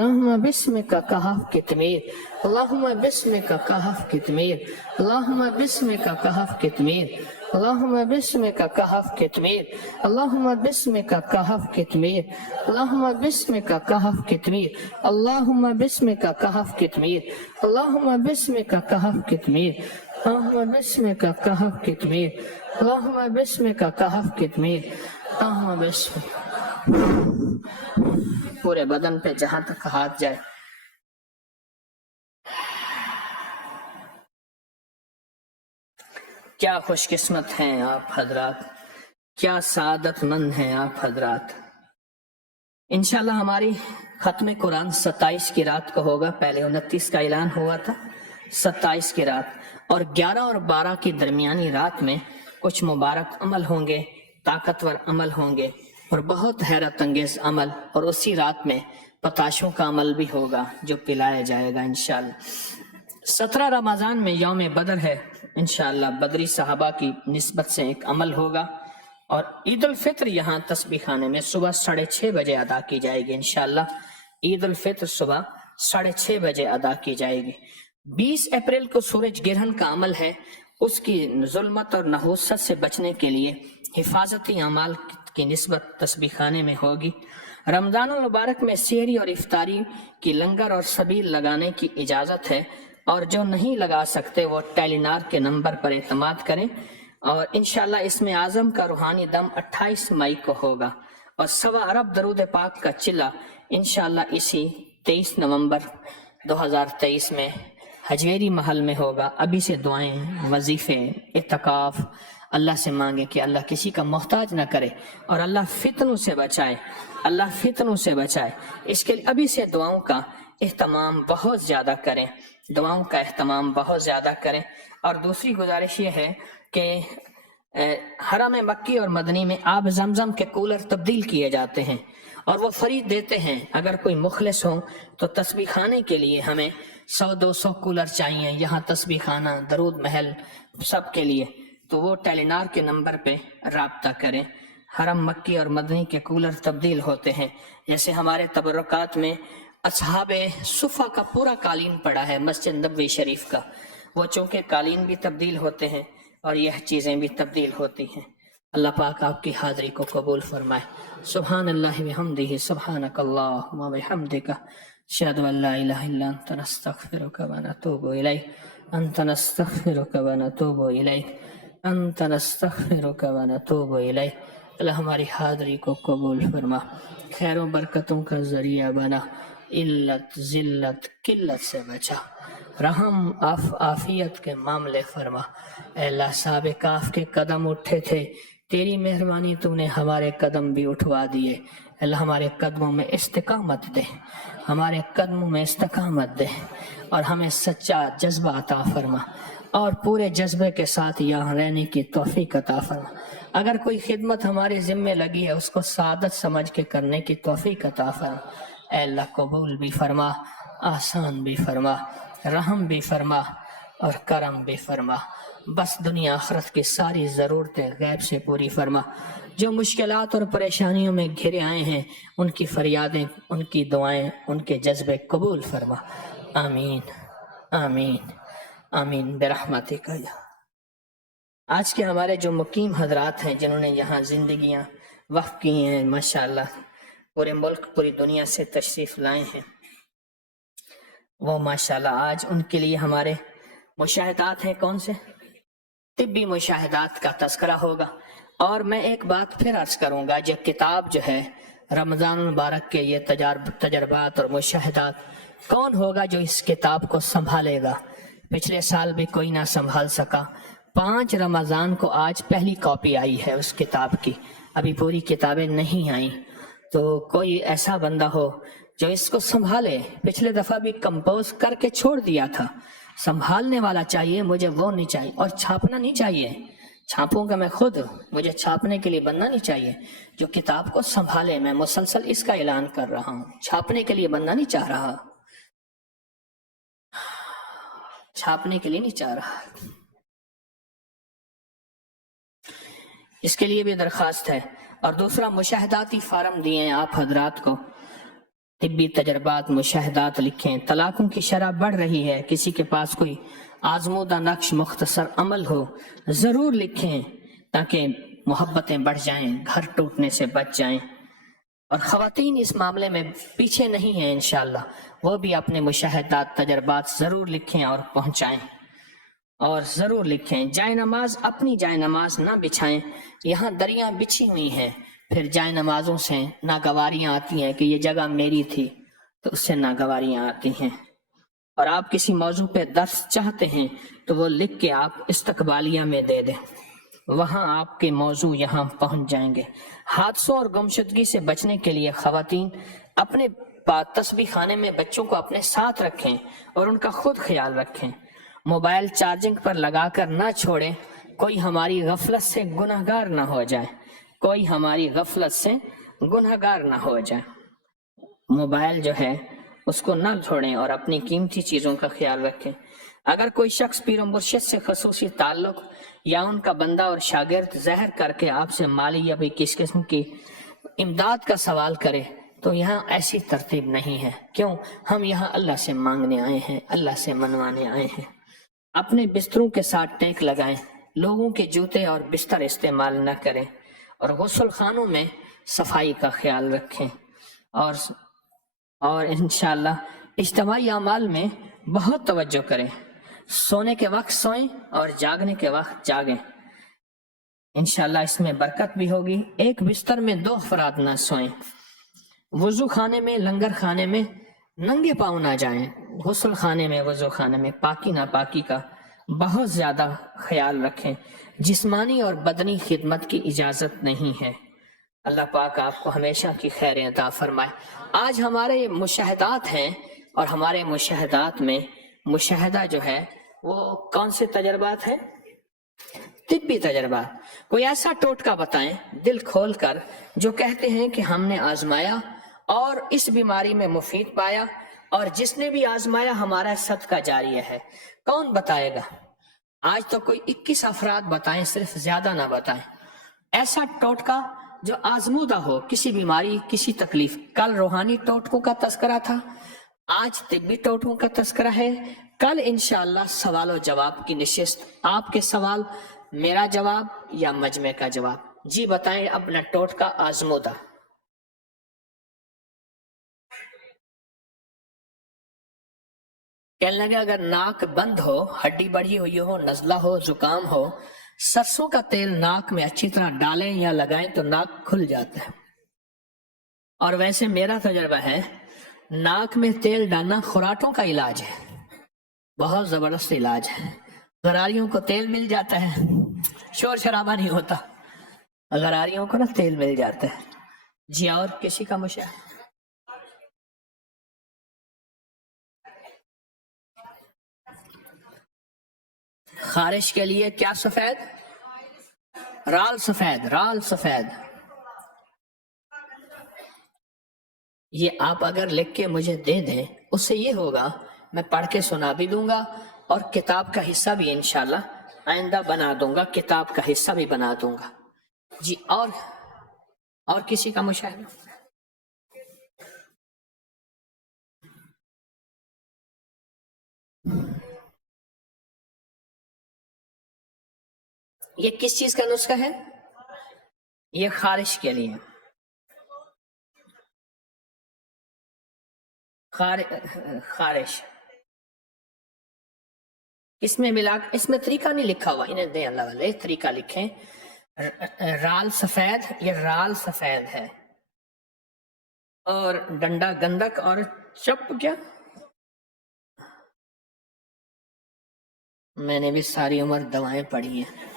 اللہم بسمک کہف کتمیر، اللہم بسمک کہف کتمیر، اللہم بسمک کہف کتمیر، اللہم بسمک کہف کتمیر، اللہم بسمک کہف کتمیر، اللہم بسمک کہف کتمیر، اللہم بسمک کہف کتمیر، اللہم بسمک کہف کتمیر، اللہم بسمک کہف کتمیر، اللہم بسمک کہف کتمیر، اللہم بسمک. پورے بدن پہ جہاں تک ہاتھ جائے. کیا خوش قسمت ہیں آپ حضرات، کیا سعادت مند ہیں آپ حضرات. انشاءاللہ ہماری ختم قرآن 27 کی رات کو ہوگا. پہلے 29 کا اعلان ہوا تھا، 27 کی رات، اور 11 اور 12 کی درمیانی رات میں کچھ مبارک عمل ہوں گے، طاقتور عمل ہوں گے اور بہت حیرت انگیز عمل. اور اسی رات میں پتاشوں کا عمل بھی ہوگا جو پلایا جائے گا انشاءاللہ. 17 رمضان میں یوم بدر ہے، انشاءاللہ بدری صحابہ کی نسبت سے ایک عمل ہوگا، اور عید الفطر یہاں تسبیح خانے میں صبح 6:30 بجے ادا کی جائے گی انشاءاللہ۔ عید الفطر صبح 6:30 بجے ادا کی جائے گی۔ 20 اپریل کو سورج گرہن کا عمل ہے، اس کی ظلمت اور نحوست سے بچنے کے لیے حفاظتی اعمال کی نسبت تسبیح خانے میں ہوگی۔ رمضان المبارک میں سحری اور افطاری کی لنگر اور سبیل لگانے کی اجازت ہے، اور جو نہیں لگا سکتے وہ ٹیلی نار کے نمبر پر اعتماد کریں، اور انشاءاللہ اس میں اعظم کا روحانی دم 28 مئی کو ہوگا، اور 1.25 ارب درود پاک کا چلہ انشاءاللہ اسی 23 نومبر 2023 میں حجویری محل میں ہوگا۔ ابھی سے دعائیں، وظیفے، اعتکاف اللہ سے مانگیں کہ اللہ کسی کا محتاج نہ کرے، اور اللہ فتنوں سے بچائے، اللہ فتنوں سے بچائے۔ اس کے لیے ابھی سے دعاؤں کا اہتمام بہت زیادہ کریں، دعاؤں کا اہتمام بہت زیادہ کریں۔ اور دوسری گزارش یہ ہے کہ حرم مکی اور مدنی میں آب زمزم کے کولر تبدیل کیے جاتے ہیں، اور وہ فری دیتے ہیں۔ اگر کوئی مخلص ہو تو تسبیح خانے کے لیے ہمیں 100-200 کولر چاہیے، یہاں تسبیح خانہ، درود محل سب کے لیے، تو وہ ٹیلی نار کے نمبر پہ رابطہ کریں۔ حرم مکی اور مدنی کے کولر تبدیل ہوتے ہیں، جیسے ہمارے تبرکات میں اصحاب صفہ کا پورا قالین پڑا ہے مسجد نبوی شریف کا، وہ چونکہ قالین بھی تبدیل ہوتے ہیں اور یہ چیزیں بھی تبدیل ہوتی ہیں۔ اللہ پاک آپ کی حاضری کو قبول فرمائے۔ سبحان اللہ بحمدہ، سبحانک اللہم وبحمدک، اشہد ان لا الہ الا انت، نستغفرک ونتوب الیک، انت نستغفرک ونتوب الیک، انت نستغفرک ونتوب الیک۔ اللہ ہماری حاضری کو قبول فرما، خیر و برکتوں کا ذریعہ بنا، علت ذلت قلت سے بچا، رحم عافیت کے معاملے فرما۔ اے اللہ صاحب کاف کے قدم اٹھے تھے، تیری مہربانی تو نے ہمارے قدم بھی اٹھوا دیے۔ اللہ ہمارے قدموں میں استقامت دے، ہمارے قدموں میں استقامت دے، اور ہمیں سچا جذبہ عطا فرما، اور پورے جذبے کے ساتھ یہاں رہنے کی توفیق عطا فرما۔ اگر کوئی خدمت ہمارے ذمے لگی ہے اس کو سعادت سمجھ کے کرنے کی توفیق عطا فرما۔ اے اللہ قبول بھی فرما، آسان بھی فرما، رحم بھی فرما، اور کرم بھی فرما۔ بس دنیا آخرت کی ساری ضرورتیں غیب سے پوری فرما۔ جو مشکلات اور پریشانیوں میں گھرے آئے ہیں ان کی فریادیں، ان کی دعائیں، ان کے جذبے قبول فرما۔ آمین آمین آمین برحمتک یا۔ آج کے ہمارے جو مقیم حضرات ہیں جنہوں نے یہاں زندگیاں وقف کی ہیں، ماشاءاللہ پورے ملک پوری دنیا سے تشریف لائے ہیں، وہ ماشاءاللہ آج ان کے لیے ہمارے مشاہدات ہیں، کون سے؟ طبی مشاہدات کا تذکرہ ہوگا۔ اور میں ایک بات پھر عرض کروں گا، یہ کتاب جو ہے رمضان المبارک کے یہ تجربات اور مشاہدات، کون ہوگا جو اس کتاب کو سنبھالے گا؟ پچھلے سال بھی کوئی نہ سنبھال سکا۔ 5 رمضان کو آج پہلی کاپی آئی ہے اس کتاب کی، ابھی پوری کتابیں نہیں آئیں، تو کوئی ایسا بندہ ہو جو اس کو سنبھالے۔ پچھلے دفعہ بھی کمپوز کر کے چھوڑ دیا تھا، سنبھالنے والا چاہیے، مجھے وہ نہیں چاہیے، اور چھاپنا نہیں چاہیے، چھاپوں گا میں خود، مجھے چھاپنے کے لیے بننا نہیں چاہیے، جو کتاب کو سنبھالے۔ میں مسلسل اس کا اعلان کر رہا ہوں، چھاپنے کے لیے بننا نہیں چاہ رہا، چھاپنے کے لیے نہیں چاہ رہا، اس کے لیے بھی درخواست ہے۔ اور دوسرا مشاہداتی فارم دیے ہیں آپ حضرات کو، طبی تجربات، مشاہدات لکھیں۔ طلاقوں کی شرح بڑھ رہی ہے، کسی کے پاس کوئی آزمودہ نقش مختصر عمل ہو ضرور لکھیں تاکہ محبتیں بڑھ جائیں، گھر ٹوٹنے سے بچ جائیں۔ اور خواتین اس معاملے میں پیچھے نہیں ہیں انشاءاللہ، وہ بھی اپنے مشاہدات، تجربات ضرور لکھیں اور پہنچائیں، اور ضرور لکھیں۔ جائے نماز، اپنی جائے نماز نہ بچھائیں، یہاں دریاں بچھی ہوئی ہیں، پھر جائے نمازوں سے ناگواریاں آتی ہیں کہ یہ جگہ میری تھی، تو اس سے ناگواریاں آتی ہیں۔ اور آپ کسی موضوع پہ درس چاہتے ہیں تو وہ لکھ کے آپ استقبالیہ میں دے دیں، وہاں آپ کے موضوع یہاں پہنچ جائیں گے۔ حادثوں اور گمشدگی سے بچنے کے لیے خواتین اپنے تسبیح خانے میں بچوں کو اپنے ساتھ رکھیں اور ان کا خود خیال رکھیں۔ موبائل چارجنگ پر لگا کر نہ چھوڑیں، کوئی ہماری غفلت سے گنہگار نہ ہو جائے، کوئی ہماری غفلت سے گنہگار نہ ہو جائے۔ موبائل جو ہے اس کو نہ چھوڑیں اور اپنی قیمتی چیزوں کا خیال رکھیں۔ اگر کوئی شخص پیر و مرشد سے خصوصی تعلق یا ان کا بندہ اور شاگرد زہر کر کے آپ سے مالی یا بھی کس قسم کی امداد کا سوال کرے تو یہاں ایسی ترتیب نہیں ہے. کیوں؟ ہم یہاں اللہ سے مانگنے آئے ہیں، اللہ سے منوانے آئے ہیں. اپنے بستروں کے ساتھ ٹیک لگائیں، لوگوں کے جوتے اور بستر استعمال نہ کریں، اور غسل خانوں میں صفائی کا خیال رکھیں، اور انشاءاللہ اجتماعی اعمال میں بہت توجہ کریں. سونے کے وقت سوئیں اور جاگنے کے وقت جاگیں، انشاءاللہ اس میں برکت بھی ہوگی. ایک بستر میں 2 افراد نہ سوئیں. وضو خانے میں، لنگر خانے میں ننگے پاؤں نہ جائیں. غسل خانے میں، وضو خانے میں پاکی ناپاکی کا بہت زیادہ خیال رکھیں. جسمانی اور بدنی خدمت کی اجازت نہیں ہے. اللہ پاک آپ کو ہمیشہ کی خیر عطا فرمائے. آج ہمارے مشاہدات ہیں، اور ہمارے مشاہدات میں مشاہدہ جو ہے وہ کون سے تجربات ہیں؟ طبی تجربات. کوئی ایسا ٹوٹکا بتائیں دل کھول کر جو کہتے ہیں کہ ہم نے آزمایا اور اس بیماری میں مفید پایا، اور جس نے بھی آزمایا ہمارا صدقہ جاریہ ہے. کون بتائے گا؟ آج تو کوئی 21 افراد بتائیں، صرف زیادہ نہ بتائیں. ایسا ٹوٹکا جو آزمودہ ہو، کسی بیماری، کسی تکلیف. کل روحانی ٹوٹکوں کا تذکرہ تھا، آج طبی ٹوٹکوں کا تذکرہ ہے. کل انشاءاللہ سوال و جواب کی نشست، آپ کے سوال، میرا جواب یا مجمع کا جواب. جی بتائیں اپنا ٹوٹکا آزمودہ. کہنے لگے اگر ناک بند ہو، ہڈی بڑھی ہوئی ہو، نزلہ ہو، زکام ہو، سرسوں کا تیل ناک میں اچھی طرح ڈالیں یا لگائیں تو ناک کھل جاتا ہے. اور ویسے میرا تجربہ ہے، ناک میں تیل ڈالنا خراٹوں کا علاج ہے، بہت زبردست علاج ہے. غراریوں کو تیل مل جاتا ہے، شور شرابہ نہیں ہوتا، غراریوں کو نا تیل مل جاتا ہے. جی اور کسی کا مشاہدہ؟ خارش کے لیے کیا سفید؟ رال سفید، رال سفید. یہ آپ اگر لکھ کے مجھے دے دیں، اس سے یہ ہوگا میں پڑھ کے سنا بھی دوں گا، اور کتاب کا حصہ بھی انشاءاللہ آئندہ بنا دوں گا، کتاب کا حصہ بھی بنا دوں گا. جی اور کسی کا مشاہدہ؟ یہ کس چیز کا نسخہ ہے؟ یہ خارش کے لیے. خارش اس میں ملا، اس میں طریقہ نہیں لکھا ہوا، انہیں دیں اللہ والے طریقہ لکھیں. رال سفید، یہ رال سفید ہے. اور ڈنڈا گندک، اور چپ کیا؟ میں نے بھی ساری عمر دوائیں پڑھی ہیں.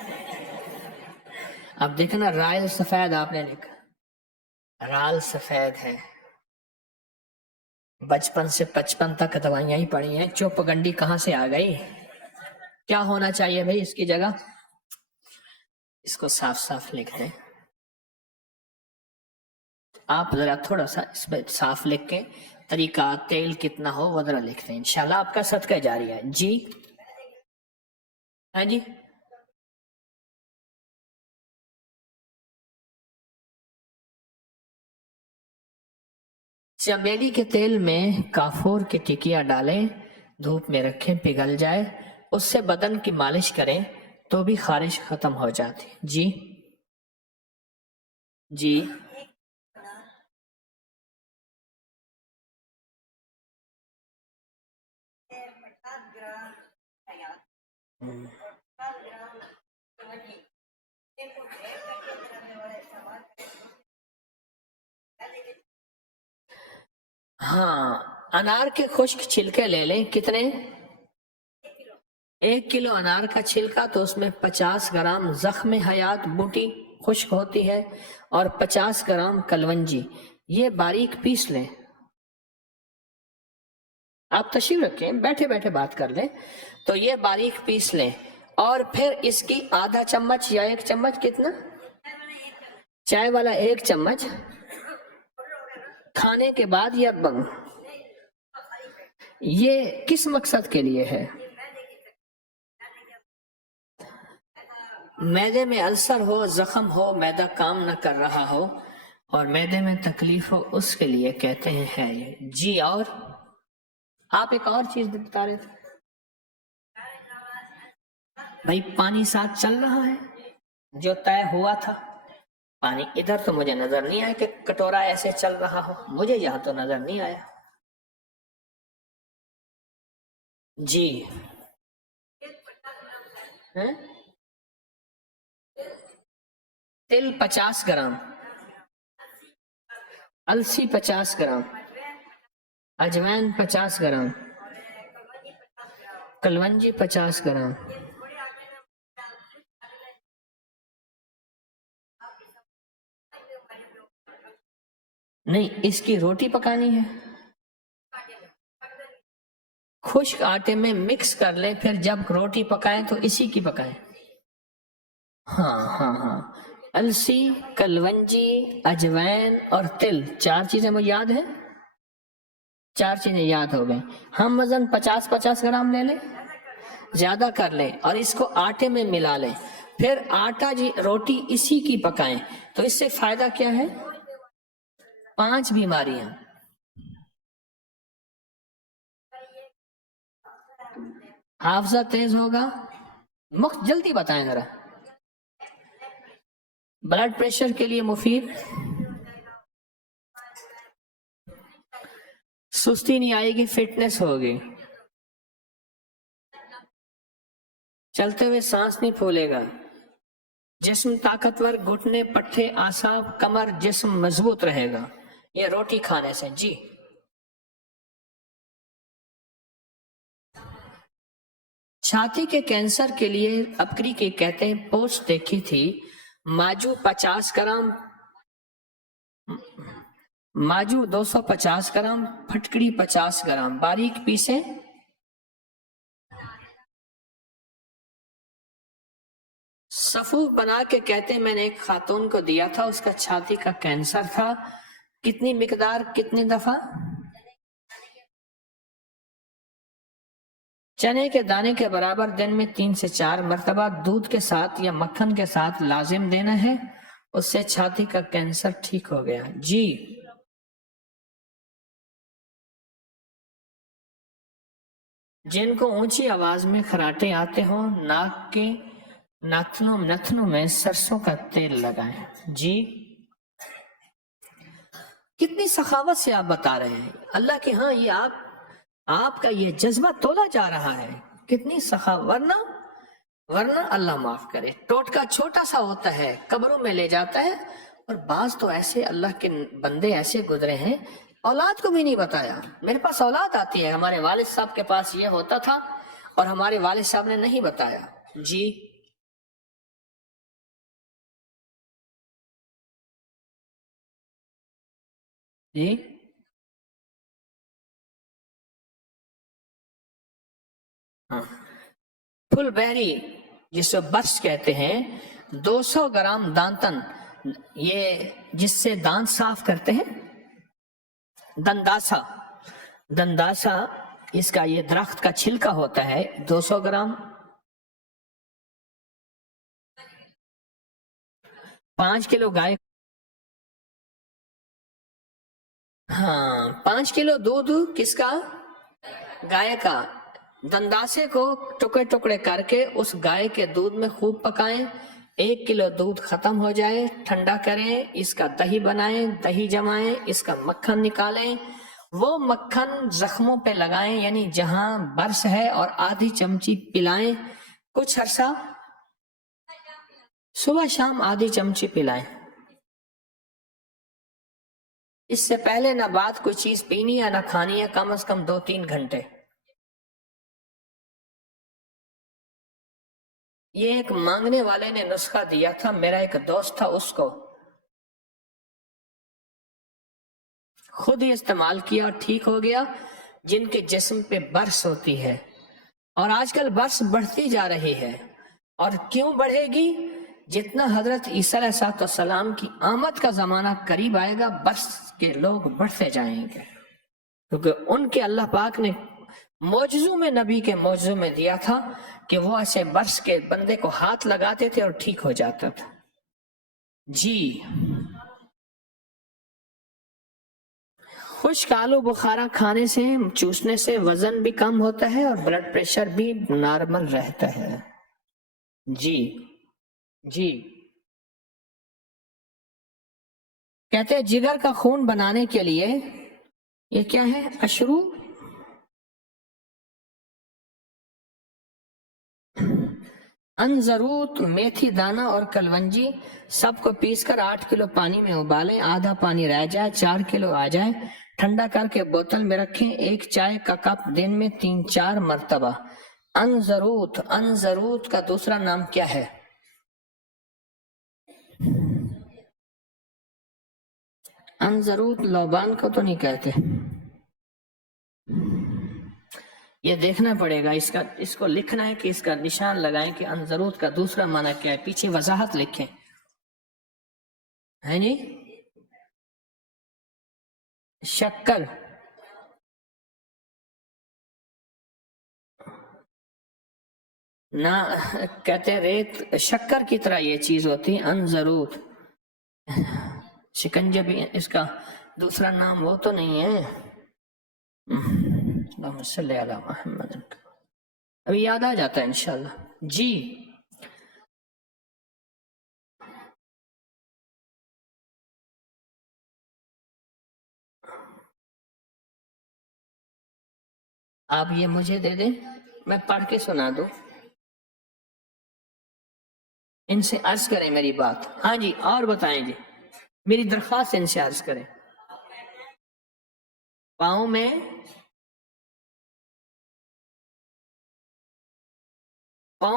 اب دیکھنا رائل سفید آپ نے لکھا، رال سفید ہے. بچپن سے 55 تک دوائیاں ہی پڑھی ہیں. چپ گنڈی کہاں سے آ گئی؟ کیا ہونا چاہیے بھائی اس کی جگہ؟ اس کو صاف صاف لکھ دیں. آپ ذرا تھوڑا سا اس پہ صاف لکھ کے طریقہ، تیل کتنا ہو وہ ذرا لکھ دیں، انشاءاللہ آپ کا صدقہ جاری ہے. جی ہاں جی. چمیلی کے تیل میں کافور کی ٹکیا ڈالیں، دھوپ میں رکھیں، پگھل جائے، اس سے بدن کی مالش کریں تو بھی خارش ختم ہو جاتی. جی جی ہاں، انار کے خشک چھلکے لے لیں. کتنے؟ 1 کلو انار کا چھلکا، تو اس میں 50 گرام زخم حیات بوٹی خشک ہوتی ہے، اور 50 گرام کلونجی. یہ باریک پیس لیں. آپ تشریف رکھیں، بیٹھے بیٹھے بات کر لیں. تو یہ باریک پیس لیں، اور پھر اس کی آدھا چمچ یا 1 چمچ، کتنا؟ چائے والا 1 چمچ کھانے کے بعد یا یہ کس مقصد کے لیے ہے؟ معدے میں السر ہو، زخم ہو، معدہ کام نہ کر رہا ہو اور معدے میں تکلیف ہو، اس کے لیے کہتے ہیں ہے یہ جی۔ اور آپ ایک اور چیز بتا رہے تھے بھائی، پانی ساتھ چل رہا ہے جو طے ہوا تھا۔ پانی ادھر تو مجھے نظر نہیں آیا کہ کٹورا ایسے چل رہا ہو، مجھے یہاں تو نظر نہیں آیا جی۔ تل 50 گرام، السی 50 گرام، اجوائن 50 گرام، کلونجی 50 گرام۔ نہیں، اس کی روٹی پکانی ہے، خشک آٹے میں مکس کر لیں، پھر جب روٹی پکائیں تو اسی کی پکائیں۔ ہاں ہاں ہاں، السی، کلونجی، اجوائن اور تل، 4 چیزیں مجھے یاد ہیں، 4 چیزیں یاد ہو گئیں۔ ہم وزن 50 گرام لے لیں، زیادہ کر لیں اور اس کو آٹے میں ملا لیں، پھر آٹا جی روٹی اسی کی پکائیں، تو اس سے فائدہ کیا ہے؟ 5 بیماریاں۔ حافظہ تیز ہوگا، جلدی بتائیں ذرا۔ بلڈ پریشر کے لیے مفید، سستی نہیں آئے گی، فٹنس ہوگی، چلتے ہوئے سانس نہیں پھولے گا، جسم طاقتور، گھٹنے، پٹھے، اعصاب، کمر، جسم مضبوط رہے گا یہ روٹی کھانے سے جی۔ چھاتی کے کینسر کے لیے اپکری کے کہتے ہیں، پوسٹ دیکھی تھی، ماجو 50 گرام، ماجو 250 گرام، پھٹکڑی 50 گرام، باریک پیسیں، صفوف بنا کے کہتے ہیں میں نے ایک خاتون کو دیا تھا، اس کا چھاتی کا کینسر تھا، کتنی مقدار، کتنی دفعہ؟ چنے کے دانے کے برابر دن میں 3 سے 4 مرتبہ دودھ کے ساتھ یا مکھن کے ساتھ لازم دینا ہے، اس سے چھاتی کا کینسر ٹھیک ہو گیا جی۔ جن کو اونچی آواز میں خراٹے آتے ہوں، ناک کے نتنوں میں سرسوں کا تیل لگائیں جی۔ کتنی سخاوت سے آپ بتا رہے ہیں، اللہ کے ہاں یہ آپ کا یہ جذبہ تولا جا رہا ہے، کتنی سخاوت، ورنہ اللہ معاف کرے ٹوٹکا چھوٹا سا ہوتا ہے، قبروں میں لے جاتا ہے، اور بعض تو ایسے اللہ کے بندے ایسے گزرے ہیں اولاد کو بھی نہیں بتایا۔ میرے پاس اولاد آتی ہے، ہمارے والد صاحب کے پاس یہ ہوتا تھا اور ہمارے والد صاحب نے نہیں بتایا جی۔ جی ہاں، پھل بہری جس کو برش کہتے ہیں، 200 گرام دانتن، یہ جس سے دانت صاف کرتے ہیں، دنداسا اس کا یہ درخت کا چھلکا ہوتا ہے، 200 گرام۔ 5 کلو گائے، ہاں 5 کلو دودھ کس کا؟ گائے کا۔ دنداسے کو ٹکڑے ٹکڑے کر کے اس گائے کے دودھ میں خوب پکائیں، 1 کلو دودھ ختم ہو جائے ٹھنڈا کریں، اس کا دہی بنائیں، دہی جمائیں، اس کا مکھن نکالیں، وہ مکھن زخموں پہ لگائیں، یعنی جہاں برس ہے، اور آدھی چمچی پلائیں کچھ عرصہ، صبح شام آدھی چمچی پلائیں۔ اس سے پہلے نہ بعد کوئی چیز پینی یا نہ کھانی ہے، کم از کم 2-3 گھنٹے۔ یہ ایک مانگنے والے نے نسخہ دیا تھا، میرا ایک دوست تھا، اس کو خود ہی استعمال کیا اور ٹھیک ہو گیا، جن کے جسم پہ برس ہوتی ہے، اور آج کل برس بڑھتی جا رہی ہے، اور کیوں بڑھے گی؟ جتنا حضرت عیسیٰ علیہ السلام کی آمد کا زمانہ قریب آئے گا، برس کے لوگ بڑھتے جائیں گے، کیونکہ ان کے اللہ پاک نے معجزوں میں نبی کے معجزوں میں دیا تھا کہ وہ ایسے برس کے بندے کو ہاتھ لگاتے تھے اور ٹھیک ہو جاتا تھا. جی خشک آلو بخارا کھانے سے چوسنے سے وزن بھی کم ہوتا ہے اور بلڈ پریشر بھی نارمل رہتا ہے. جی جی کہتے ہیں جگر کا خون بنانے کے لیے یہ کیا ہے؟ اشرو انزروت، میتھی دانہ اور کلونجی سب کو پیس کر 8 کلو پانی میں ابالیں، آدھا پانی رہ جائے، 4 کلو آ جائے، ٹھنڈا کر کے بوتل میں رکھیں. 1 چائے کا کپ دن میں 3-4 مرتبہ. انزروت، انزروت کا دوسرا نام کیا ہے؟ انزروت لوبان کو تو نہیں کہتے، یہ دیکھنا پڑے گا. اس کو لکھنا ہے کہ اس کا نشان لگائیں کہ انزروت کا دوسرا معنی کیا ہے، پیچھے وضاحت لکھیں ہے جی. شکر، نہ کہتے ریت شکر کی طرح یہ چیز ہوتی ہے. انزروت شکنجبی، اس کا دوسرا نام وہ تو نہیں ہے. اللہم صلی علی محمد، ابھی یاد آ جاتا ہے انشاءاللہ. جی آپ یہ مجھے دے دیں، میں پڑھ کے سنا دوں. ان سے عرض کریں میری بات. ہاں جی اور بتائیں جی، میری درخواست ان سے عرض کریں. پاؤں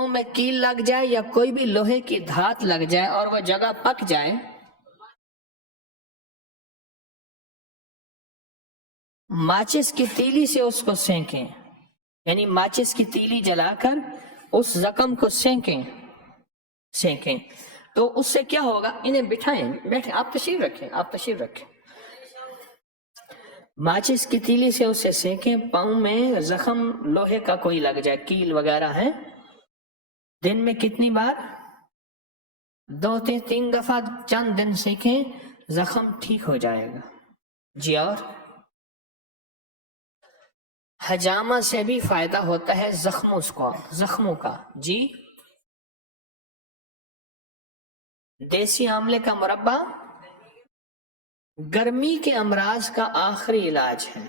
میں کیل لگ جائے یا کوئی بھی لوہے کی دھات لگ جائے اور وہ جگہ پک جائے، ماچس کی تیلی سے اس کو سینکیں، یعنی ماچس کی تیلی جلا کر اس زخم کو سینکیں. تو اس سے کیا ہوگا؟ انہیں بٹھائیں، بیٹھیں، آپ تشریف رکھیں. ماچس کی تیلی سے اسے سینکیں، پاؤں میں زخم لوہے کا کوئی لگ جائے، کیل وغیرہ ہے، دن میں کتنی بار؟ 2-3 دفعہ چند دن سینکیں، زخم ٹھیک ہو جائے گا. جی اور حجامہ سے بھی فائدہ ہوتا ہے زخموں کا. جی دیسی آملے کا مربع گرمی کے امراض کا آخری علاج ہے.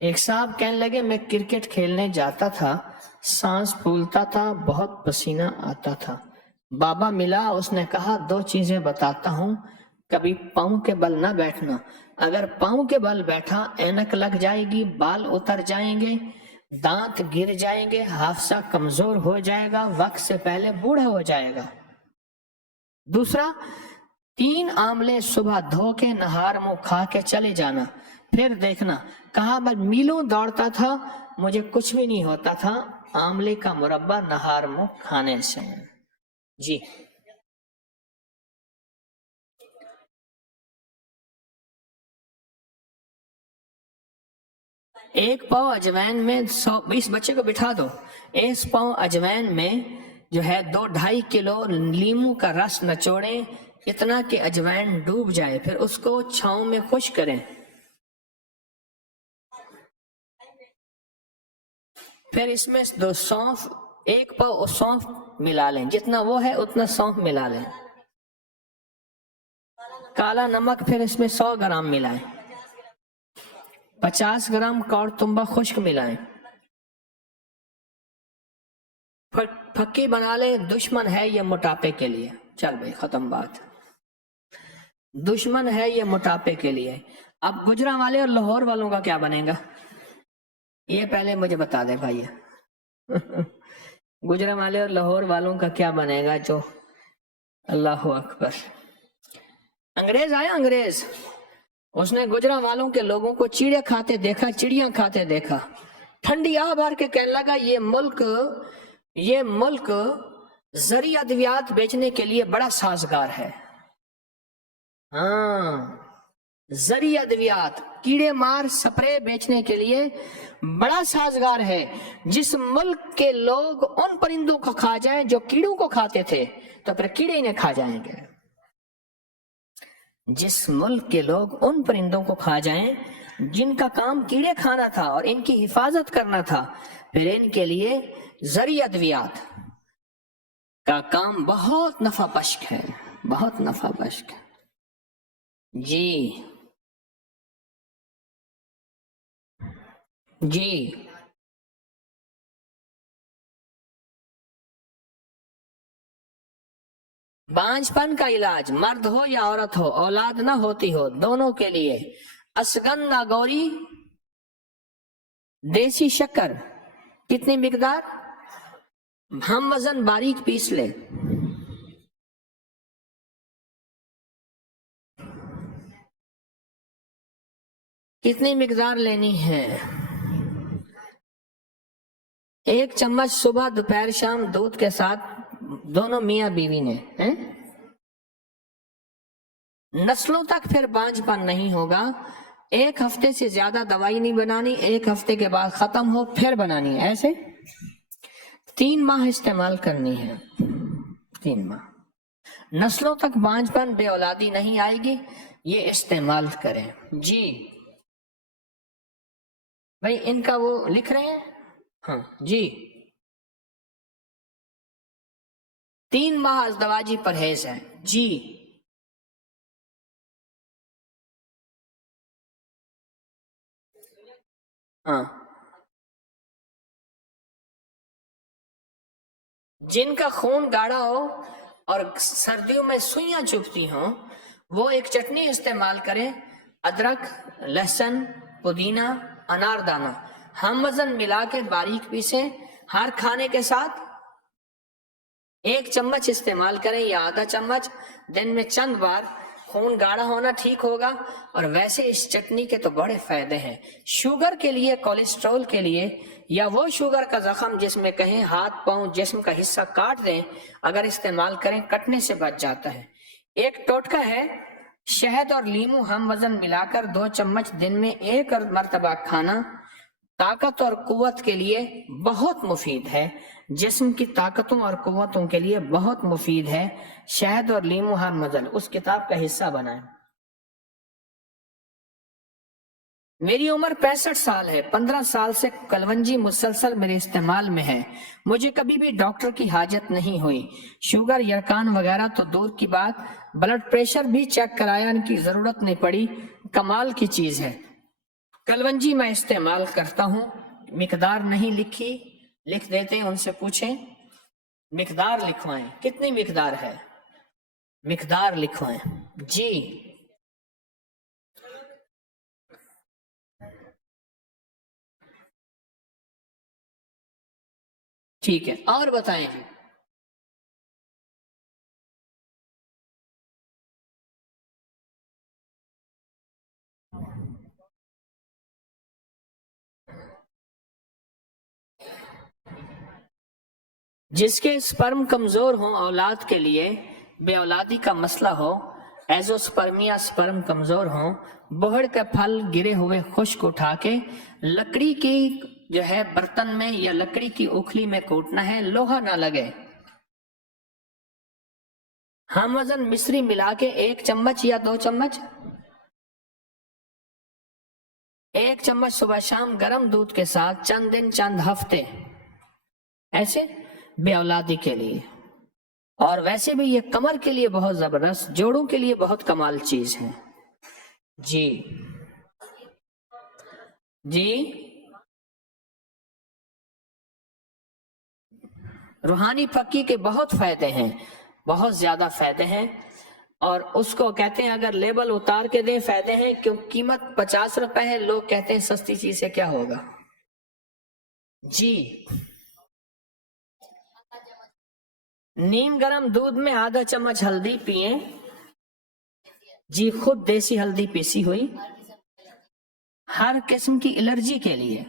ایک صاحب کہنے لگے میں کرکٹ کھیلنے جاتا تھا، سانس پھولتا تھا، بہت پسینہ آتا تھا. بابا ملا، اس نے کہا 2 چیزیں بتاتا ہوں، کبھی پاؤں کے بل نہ بیٹھنا، اگر پاؤں کے بل بیٹھا اینک لگ جائے گی، بال اتر جائیں گے، دانت گر جائیں گے، حافظہ کمزور ہو جائے گا، وقت سے پہلے بوڑھا ہو جائے گا. دوسرا 3 آملے صبح دھو کے نہار منہ کھا کے چلے جانا، پھر دیکھنا. کہا میں میلوں دوڑتا تھا، مجھے کچھ بھی نہیں ہوتا تھا، آملے کا مربع نہار منہ کھانے سے. جی ایک پاؤ اجوائن میں 120 بچے کو بٹھا دو، 1 پاؤ اجوائن میں جو ہے 2-2.5 کلو لیموں کا رس نچوڑیں، اتنا کہ اجوائن ڈوب جائے، پھر اس کو چھاؤں میں خشک کریں، پھر اس میں 2 سونف، 1 پاؤ سونف ملا لیں، جتنا وہ ہے اتنا سونف ملا لیں، کالا نمک پھر اس میں 100 گرام ملائیں، 50 گرام کاڑ تمبا خشک ملائیں، پھکی بنا لیں. دشمن ہے یہ موٹاپے کے لیے. چل بھائی ختم بات، دشمن ہے یہ موٹاپے کے لیے. اب گجرا والے اور لاہور والوں کا کیا بنے گا؟ یہ پہلے مجھے بتا دیں بھائی. گجرا والے اور لاہور والوں کا کیا بنے گا؟ جو اللہ اکبر، انگریز آیا، انگریز، اس نے گجرا والوں کے لوگوں کو چڑیا کھاتے دیکھا، چڑیاں کھاتے دیکھا، ٹھنڈی آہ بھر کے کہنے لگا یہ ملک زرعی ادویات بیچنے کے لیے بڑا سازگار ہے. ہاں زرعی ادویات کیڑے مار سپرے بیچنے کے لیے بڑا سازگار ہے. جس ملک کے لوگ ان پرندوں کو کھا جائیں جو کیڑوں کو کھاتے تھے تو پھر کیڑے انہیں کھا جائیں گے. جس ملک کے لوگ ان پرندوں کو کھا جائیں جن کا کام کیڑے کھانا تھا اور ان کی حفاظت کرنا تھا، پھر ان کے لیے زرعی ادویات کا کام بہت نفع بخش ہے، بہت نفع بخش ہے. جی بانجھ پن کا علاج، مرد ہو یا عورت ہو، اولاد نہ ہوتی ہو، دونوں کے لیے اشگندھا گوری دیسی شکر کتنی مقدار؟ ہم وزن باریک پیس لے. کتنی مقدار لینی ہے؟ 1 چمچ صبح دوپہر شام دودھ کے ساتھ، دونوں میاں بیوی نے. نسلوں تک پھر بانجھ پن نہیں ہوگا. 1 ہفتے سے زیادہ دوائی نہیں بنانی، 1 ہفتے کے بعد ختم ہو پھر بنانی ہے. ایسے 3 ماہ استعمال کرنی ہے، 3 ماہ. نسلوں تک بانجھ پن بے اولادی نہیں آئے گی، یہ استعمال کریں. جی بھائی ان کا وہ لکھ رہے ہیں. ہاں جی 3 ماہ ازدواجی پرہیز ہے. جی ہاں جن کا خون گاڑھا ہو اور سردیوں میں سوئیاں چبھتی ہوں وہ ایک چٹنی استعمال کریں. ادرک، لہسن، پودینہ، انار دانہ ہم وزن ملا کے باریک پیسیں، ہر کھانے کے ساتھ 1 چمچ استعمال کریں یا آدھا چمچ دن میں چند بار. خون گاڑھا ہونا ٹھیک ہوگا. اور ویسے اس چٹنی کے تو بڑے فائدے ہیں، شوگر کے لیے، کولیسٹرول کے لیے، یا وہ شوگر کا زخم جس میں کہیں ہاتھ پاؤں جسم کا حصہ کاٹ دیں، اگر استعمال کریں کٹنے سے بچ جاتا ہے. ایک ٹوٹکا ہے، شہد اور لیمو ہم وزن ملا کر 2 چمچ دن میں 1 مرتبہ کھانا طاقت اور قوت کے لیے بہت مفید ہے. جسم کی طاقتوں اور قوتوں کے لیے بہت مفید ہے. شہد اور لیمو ہر وزن اس کتاب کا حصہ بنائیں. میری عمر 65 سال ہے، 15 سال سے کلونجی مسلسل میرے استعمال میں ہے. مجھے کبھی بھی ڈاکٹر کی حاجت نہیں ہوئی. شوگر، یرقان وغیرہ تو دور کی بات، بلڈ پریشر بھی چیک کرایا کی ضرورت نہیں پڑی. کمال کی چیز ہے. کلونجی میں استعمال کرتا ہوں. مقدار نہیں لکھی، لکھ دیتے ہیں، ان سے پوچھیں. مقدار لکھوائیں، کتنی مقدار ہے؟ مقدار لکھوائیں. جی ٹھیک ہے، اور بتائیں. جس کے سپرم کمزور ہوں، اولاد کے لیے بے اولادی کا مسئلہ ہو، ایزوسپرمیا سپرم کمزور ہوں، بہڑ کے پھل گرے ہوئے خشک اٹھا کے لکڑی کی جو ہے برتن میں یا لکڑی کی اوکھلی میں کوٹنا ہے، لوہا نہ لگے. ہم وزن مصری ملا کے 1 چمچ یا 2 چمچ، 1 چمچ صبح شام گرم دودھ کے ساتھ چند دن چند ہفتے، ایسے بے اولادی کے لیے. اور ویسے بھی یہ کمر کے لیے بہت زبردست، جوڑوں کے لیے بہت کمال چیز ہے. جی جی روحانی پھکی کے بہت فائدے ہیں، بہت زیادہ فائدے ہیں. اور اس کو کہتے ہیں اگر لیبل اتار کے دیں فائدے ہیں، کیوں قیمت 50 روپے ہے، لوگ کہتے ہیں سستی چیز سے کیا ہوگا. جی نیم گرم دودھ میں آدھا چمچ ہلدی پئیں. جی خود دیسی ہلدی پیسی ہوئی، ہر قسم کی الرجی کے لیے،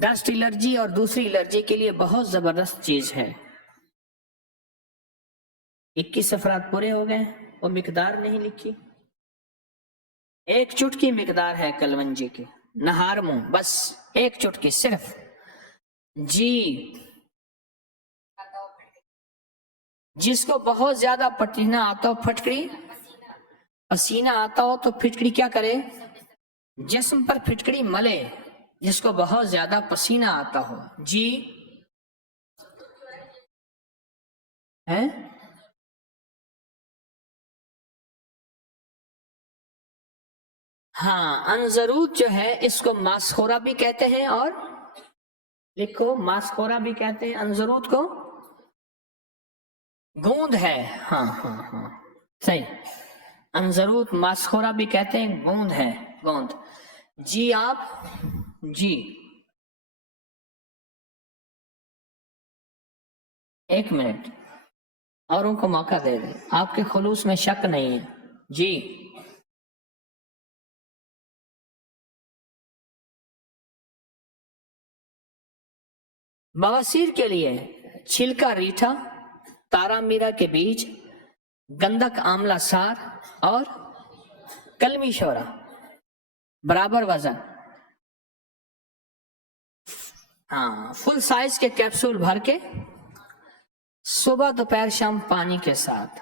ڈسٹ الرجی اور دوسری الرجی کے لیے بہت زبردست چیز ہے. 21 افراد پورے ہو گئے، وہ مقدار نہیں لکھی. ایک چٹکی مقدار ہے کلونجی کی، نہار منہ، بس ایک چٹکی صرف. جی جس کو بہت زیادہ پسینہ آتا ہو پھٹکری، پسینہ آتا ہو تو پھٹکری کیا کرے؟ جسم پر پھٹکری ملے، جس کو بہت زیادہ پسینہ آتا ہو. جی ہے. ہاں انضرود جو ہے اس کو ماسخورا بھی کہتے ہیں، اور لکھو ماسخورا بھی کہتے ہیں انضرود کو. گوند ہے، ہاں ہاں ہاں صحیح. انضرود ماسخورا بھی کہتے ہیں، گوند ہے، گوند. جی آپ. جی ایک منٹ، اوروں کو موقع دے دیں، آپ کے خلوص میں شک نہیں ہے. جی بواسیر کے لیے چھلکا ریٹھا، تارا میرا کے بیج، گندک آملہ سار اور کلمی شورا، برابر وزن. ہاں فل سائز کے کیپسول بھر کے صبح دوپہر شام پانی کے ساتھ.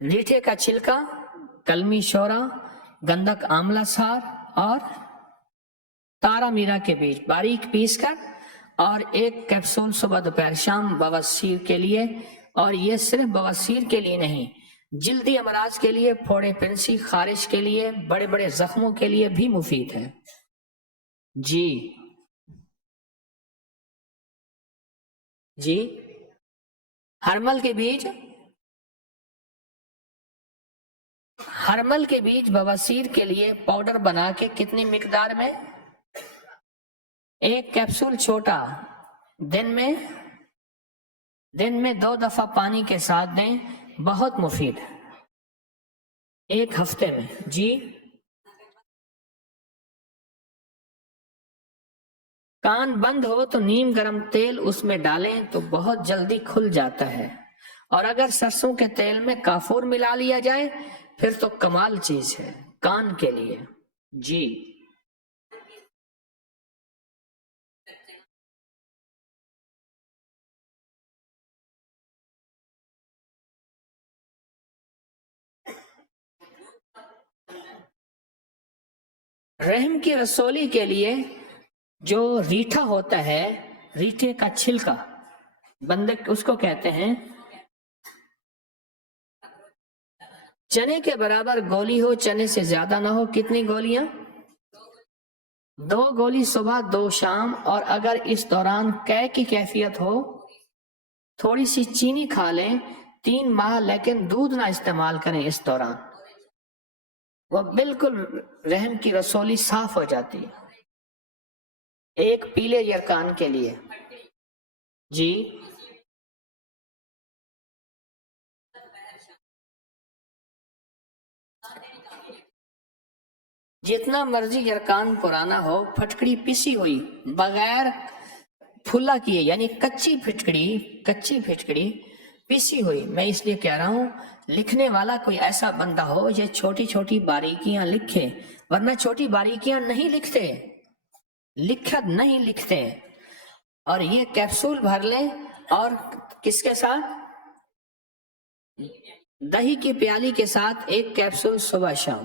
ریٹھے کا چھلکا، کلمی شورا، گندک آملہ سار اور تارا میرا کے بیج باریک پیس کر، اور ایک کیپسول صبح دوپہر شام بواسیر کے لیے. اور یہ صرف بواسیر کے لیے نہیں، جلدی امراض کے لیے، پھوڑے پنسی، خارش کے لیے، بڑے بڑے زخموں کے لیے بھی مفید ہے. جی جی ہرمل کے بیج، ہرمل کے بیج بواسیر کے لیے پاؤڈر بنا کے کتنی مقدار میں؟ ایک کیپسول چھوٹا، دن میں 2 دفعہ پانی کے ساتھ دیں، بہت مفید ہے. ایک ہفتے میں. جی کان بند ہو تو نیم گرم تیل اس میں ڈالیں تو بہت جلدی کھل جاتا ہے، اور اگر سرسوں کے تیل میں کافور ملا لیا جائے پھر تو کمال چیز ہے کان کے لیے. جی رحم کی رسولی کے لیے جو ریٹھا ہوتا ہے، ریٹھے کا چھلکا، بندک اس کو کہتے ہیں. چنے کے برابر گولی ہو، چنے سے زیادہ نہ ہو. کتنی گولیاں؟ 2 گولی صبح 2 شام. اور اگر اس دوران قے کی کیفیت ہو تھوڑی سی چینی کھا لیں 3 ماہ، لیکن دودھ نہ استعمال کریں اس دوران، وہ بالکل رحم کی رسولی صاف ہو جاتی ہے. ایک پیلے یرکان کے لیے. جی جتنا مرضی یرکان پرانا ہو، پھٹکڑی پسی ہوئی بغیر پھلا کیے، یعنی کچی پھٹکڑی پیسی ہوئی. میں اس لیے کہہ رہا ہوں لکھنے والا کوئی ایسا بندہ ہو یہ چھوٹی چھوٹی باریکیاں لکھے، ورنہ چھوٹی باریکیاں نہیں لکھتے، لکھت نہیں لکھتے. اور یہ کیپسول بھر لیں، اور کس کے ساتھ؟ دہی کی پیالی کے ساتھ ایک کیپسول صبح شام.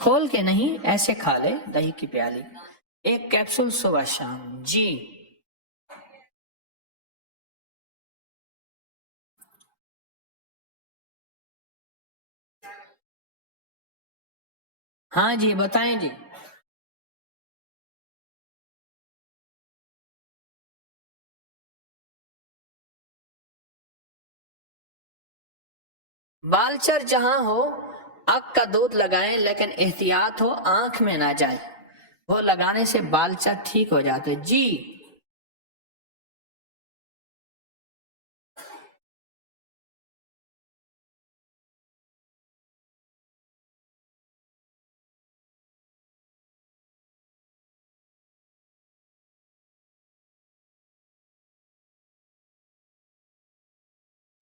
کھول کے نہیں، ایسے کھا لے دہی کی پیالی، ایک کیپسول صبح شام. جی ہاں جی بتائیں جی. بالچر جہاں ہو اک کا دودھ لگائیں، لیکن احتیاط ہو آنکھ میں نہ جائے، وہ لگانے سے بالچر ٹھیک ہو جاتے. جی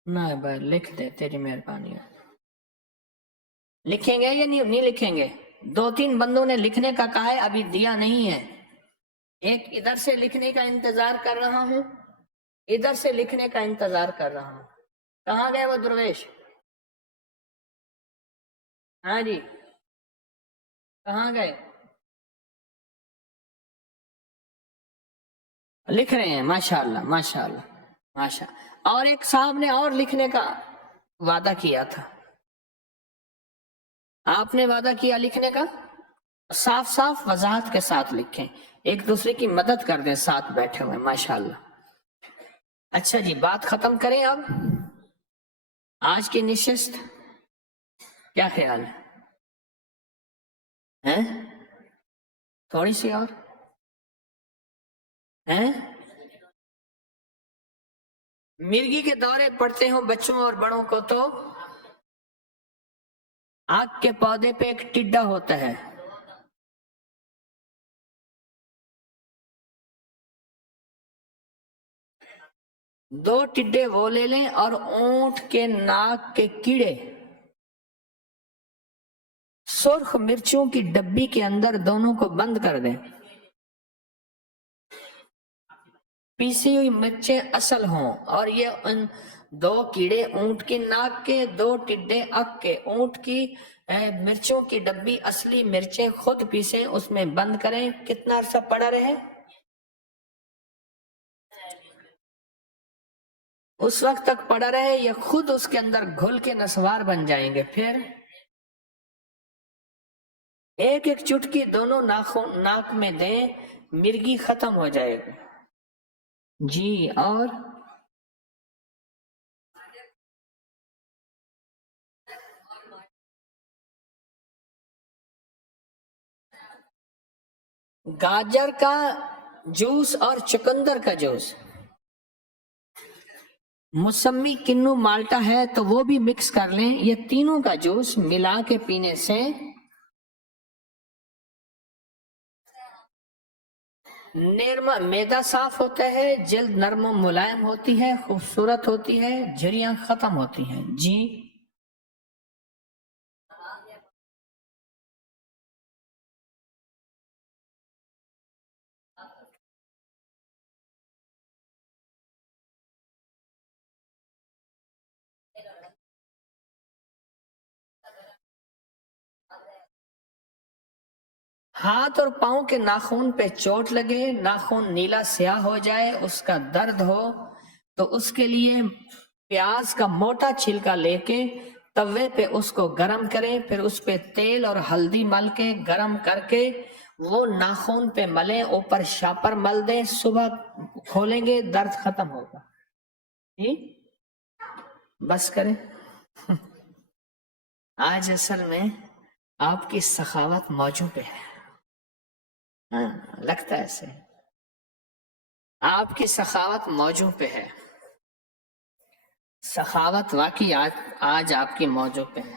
نہ بھائی لکھ دے، تیری مہربانی ہے. لکھیں گے یا نہیں لکھیں گے؟ 2-3 بندوں نے لکھنے کا کہا ہے، ابھی دیا نہیں ہے. ایک ادھر سے لکھنے کا انتظار کر رہا ہوں، ادھر سے لکھنے کا انتظار کر رہا ہوں. کہاں گئے وہ درویش؟ ہاں جی، کہاں گئے؟ لکھ رہے ہیں، ماشاء اللہ ماشاء اللہ ماشاء. اور ایک صاحب نے اور لکھنے کا وعدہ کیا تھا. آپ نے وعدہ کیا لکھنے کا؟ صاف صاف وضاحت کے ساتھ لکھیں، ایک دوسرے کی مدد کر دیں ساتھ بیٹھے ہوئے. ماشاء اللہ. اچھا جی، بات ختم کریں اب. آج کی نشست کیا خیال ہے؟ تھوڑی سی اور ہیں؟ مرگی کے دورے پڑتے ہوں بچوں اور بڑوں کو تو آگ کے پودے پہ ایک ٹڈا ہوتا ہے. دو ٹڈے وہ لے لیں اور اونٹ کے ناک کے کیڑے سرخ مرچوں کی ڈبی کے اندر دونوں کو بند کر دیں. پیسی ہوئی مرچیں اصل ہوں، اور یہ ان دو کیڑے اونٹ کی ناک کے، دو ٹڈے اک کے. اونٹ کی مرچوں کی ڈبی اصلی مرچیں خود پیسیں، اس میں بند کریں. کتنا عرصہ پڑا رہے؟ اس وقت تک پڑا رہے یا خود اس کے اندر گھل کے نسوار بن جائیں گے. پھر ایک ایک چٹکی دونوں ناک میں دیں، مرگی ختم ہو جائے گی. جی. اور گاجر کا جوس اور چقندر کا جوس، موسمی کنو مالٹا ہے تو وہ بھی مکس کر لیں. یہ تینوں کا جوس ملا کے پینے سے معدہ صاف ہوتا ہے، جلد نرم و ملائم ہوتی ہے، خوبصورت ہوتی ہے، جھریاں ختم ہوتی ہیں. جی. ہاتھ اور پاؤں کے ناخن پہ چوٹ لگے، ناخن نیلا سیاہ ہو جائے، اس کا درد ہو تو اس کے لیے پیاز کا موٹا چھلکا لے کے توے پہ اس کو گرم کریں، پھر اس پہ تیل اور ہلدی مل کے گرم کر کے وہ ناخن پہ ملیں، اوپر شاپر مل دیں. صبح کھولیں گے درد ختم ہوگا. جی بس کریں. آج اصل میں آپ کی سخاوت موجود پہ ہے. ہاں لگتا ہے ایسے آپ کی سخاوت موضوع پہ ہے. سخاوت واقعی آج آپ کی موضوع پہ ہے.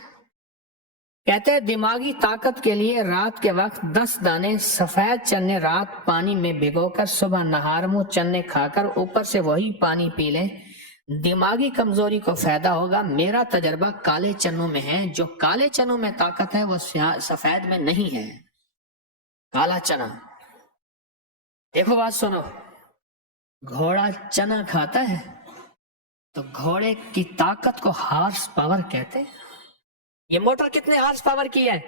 کہتے ہیں دماغی طاقت کے لیے رات کے وقت 10 دانے سفید چنے رات پانی میں بھگو کر صبح نہار منہ چنے کھا کر اوپر سے وہی پانی پی لیں، دماغی کمزوری کو فائدہ ہوگا. میرا تجربہ کالے چنوں میں ہے، جو کالے چنوں میں طاقت ہے وہ سفید میں نہیں ہے. کالا چنا، دیکھو بات سنو، گھوڑا چنا کھاتا ہے تو گھوڑے کی طاقت کو ہارس پاور کہتے ہیں. یہ موٹر کتنے ہارس پاور کی ہے؟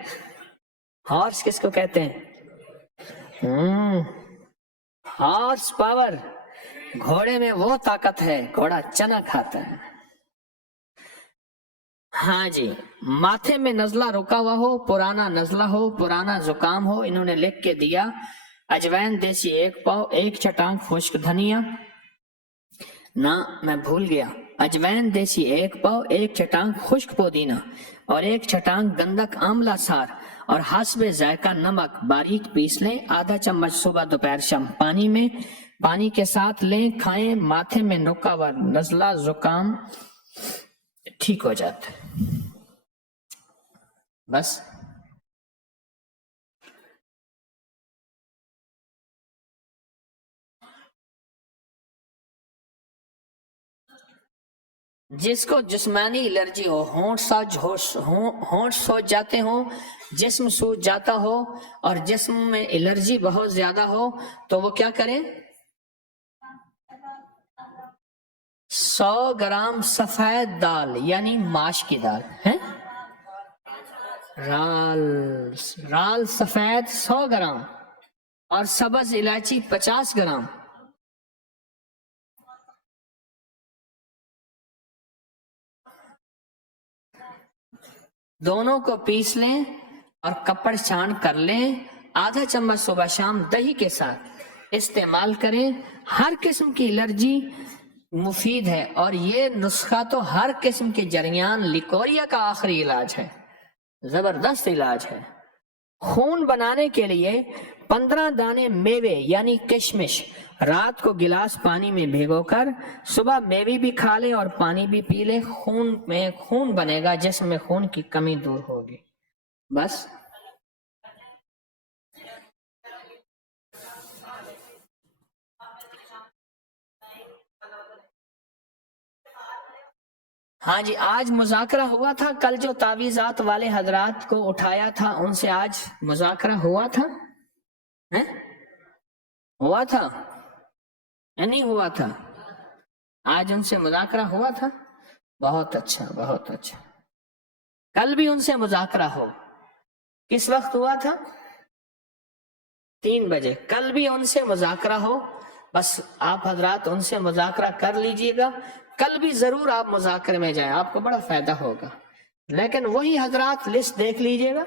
ہارس کس کو کہتے ہیں؟ Horse power. گھوڑے میں وہ طاقت ہے، گھوڑا چنا کھاتا ہے. ہاں جی. ماتھے میں نزلہ رکا ہوا ہو، پرانا نزلہ ہو، پرانا زکام ہو، انہوں نے لکھ کے دیا اجوائن دیسی 1 پاؤ، 1 چٹان خشک دھنیا. نہ میں بھول گیا، اجوائن دیسی 1 پاؤ، 1 چٹان خشک پودینہ اور 1 چٹان گندک آملہ سار اور حسب ذائقہ نمک باریک پیس لیں. آدھا چمچ صبح دوپہر شام پانی میں، پانی کے ساتھ لیں، کھائیں. ماتھے میں رکا ہوا نزلہ زکام ٹھیک ہو جاتا ہے. بس. جس کو جسمانی الرجی ہو، ہونٹ سوج جاتے ہوں، جسم سوج جاتا ہو اور جسم میں الرجی بہت زیادہ ہو تو وہ کیا کریں؟ 100 گرام سفید دال یعنی ماش کی دال ہے، رال سفید 100 گرام اور سبز الائچی 50 گرام، دونوں کو پیس لیں اور کپڑ چھان کر لیں، آدھا چمچ صبح شام دہی کے ساتھ استعمال کریں۔ ہر قسم کی الرجی مفید ہے اور یہ نسخہ تو ہر قسم کے جریان لیکوریا کا آخری علاج ہے، زبردست علاج ہے۔ خون بنانے کے لیے 15 دانے میوے یعنی کشمش رات کو گلاس پانی میں بھگو کر صبح میوے بھی کھا لیں اور پانی بھی پی لیں، خون بنے گا، جسم میں خون کی کمی دور ہوگی۔ بس ہاں جی، آج مذاکرہ ہوا تھا، کل جو تعویذات والے حضرات کو اٹھایا تھا ان سے آج مذاکرہ ہوا تھا، ہوا تھا یا نہیں ہوا تھا؟ آج ان سے مذاکرہ ہوا تھا، بہت اچھا بہت اچھا۔ کل بھی ان سے مذاکرہ ہو، کس وقت ہوا تھا؟ 3 بجے۔ کل بھی ان سے مذاکرہ ہو، بس آپ حضرات ان سے مذاکرہ کر لیجئے گا، کل بھی ضرور آپ مذاکرے میں جائیں، آپ کو بڑا فائدہ ہوگا۔ لیکن وہی حضرات لسٹ دیکھ لیجئے گا،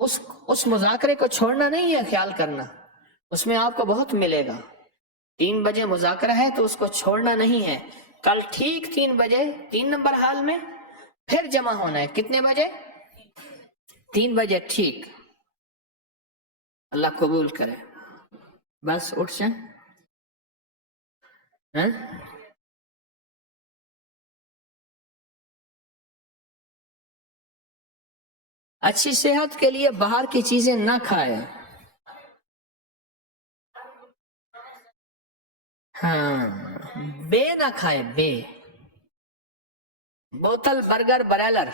اس مذاکرے کو چھوڑنا نہیں ہے، خیال کرنا اس میں آپ کو بہت ملے گا۔ 3 بجے مذاکرہ ہے تو اس کو چھوڑنا نہیں ہے۔ کل ٹھیک 3 بجے 3 نمبر ہال میں پھر جمع ہونا ہے، کتنے بجے؟ 3 بجے ٹھیک، اللہ قبول کرے۔ بس اٹھ جائیں۔ اچھی صحت کے لیے باہر کی چیزیں نہ کھائیں، ہاں بے نہ کھائیں، بے بوتل برگر برائلر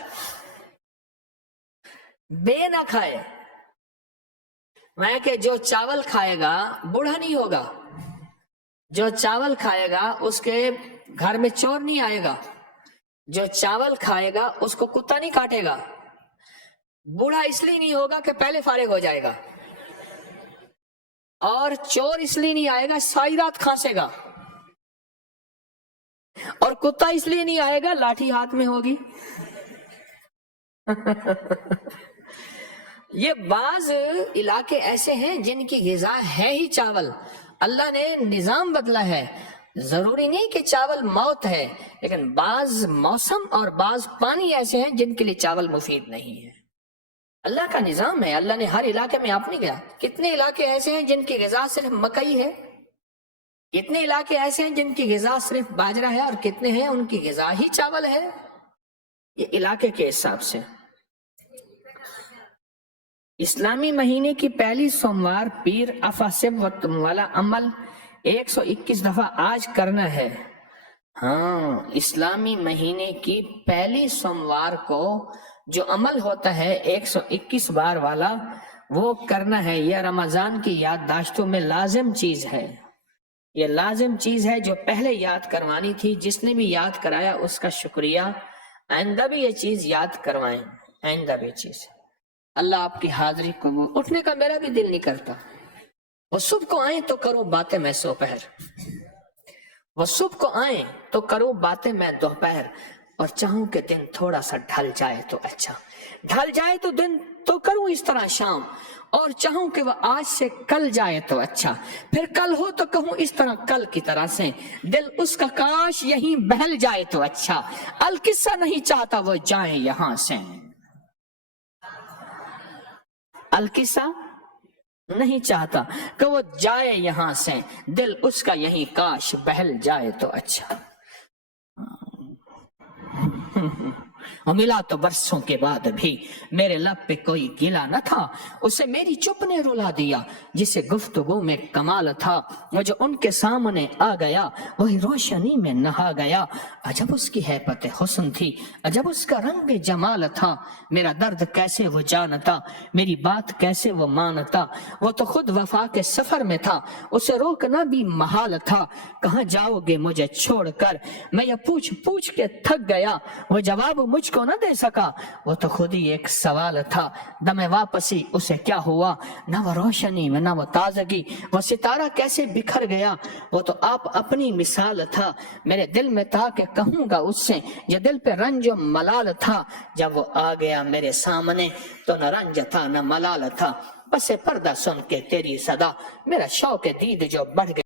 بے نہ کھائے۔ میں کہ جو چاول کھائے گا بوڑھا نہیں ہوگا، جو چاول کھائے گا اس کے گھر میں چور نہیں آئے گا، جو چاول کھائے گا اس کو کتا نہیں کاٹے گا، بوڑھا اس لیے نہیں ہوگا کہ پہلے فارغ ہو جائے گا، اور چور اس لیے نہیں آئے گا ساری رات کھانسے گا، اور کتا اس لیے نہیں آئے گا لاٹھی ہاتھ میں ہوگی۔ یہ بعض علاقے ایسے ہیں جن کی غذا ہے ہی چاول، اللہ نے نظام بدلا ہے، ضروری نہیں کہ چاول موت ہے، لیکن بعض موسم اور بعض پانی ایسے ہیں جن کے لیے چاول مفید نہیں ہے۔ اللہ کا نظام ہے، اللہ نے ہر علاقے میں آپ نہیں گیا۔ کتنے علاقے ایسے ہیں جن کی غذا صرف مکئی ہے، کتنے علاقے ایسے ہیں جن کی غذا صرف باجرہ ہے، اور کتنے ہیں ان کی غذا ہی چاول ہے۔ یہ علاقے کے حساب سے۔ اسلامی مہینے کی پہلی سوموار پیر افاسب وقت والا عمل 121 دفعہ آج کرنا ہے۔ ہاں، اسلامی مہینے کی پہلی سوموار کو جو عمل ہوتا ہے 121 بار والا، وہ کرنا ہے۔ یہ رمضان کی یادداشتوں میں لازم چیز ہے، یہ لازم چیز ہے جو پہلے یاد کروانی تھی۔ جس نے بھی یاد کرایا اس کا شکریہ، آئندہ بھی یہ چیز یاد کروائیں، آئندہ بھی چیز۔ اللہ آپ کی حاضری کو، اٹھنے کا میرا بھی دل نہیں کرتا، وہ صبح کو آئیں تو کرو باتیں میں دوپہر، وہ صبح کو آئیں تو کرو باتیں میں دوپہر، اور چاہوں کہ دن تھوڑا سا ڈھل جائے تو اچھا، ڈھل جائے تو دن تو کروں اس طرح شام، اور چاہوں کہ وہ آج سے کل جائے تو اچھا، پھر کل ہو تو کہوں اس طرح کل کی طرح سے، دل اس کا کاش یہیں بہل جائے تو اچھا، القصہ نہیں چاہتا وہ جائیں یہاں سے، القصہ نہیں چاہتا کہ وہ جائے یہاں سے، دل اس کا یہیں کاش بہل جائے تو اچھا۔ اور ملا تو برسوں کے بعد بھی میرے لب پہ کوئی گلا نہ تھا، اسے میری چپ نے رلا دیا، جسے گفتگو میں کمال تھا، وہ جو ان کے سامنے آ گیا وہی روشنی میں نہا گیا۔ عجب اس کی ہیبت حسن تھی، عجب اس کا رنگ جمال تھا، میرا درد کیسے وہ جانتا، میری بات کیسے وہ مانتا، وہ تو خود وفا کے سفر میں تھا، اسے روکنا بھی محال تھا۔ کہاں جاؤ گے مجھے چھوڑ کر، میں یہ پوچھ پوچھ کے تھک گیا، وہ جواب مجھ کو نہ دے سکا، وہ تو خود ہی ایک سوال تھا۔ دم واپسی اسے کیا ہوا، نہ وہ روشنی میں نہ وہ تازگی، وہ ستارہ کیسے بکھر گیا، وہ تو آپ اپنی مثال تھا۔ میرے دل میں تھا کہ کہوں گا اس سے، یہ دل پہ رنج و ملال تھا، جب وہ آ گیا میرے سامنے تو نہ رنج تھا نہ ملال تھا۔ پس پردہ سن کے تیری صدا، میرا شوق دید جو بڑھ گیا۔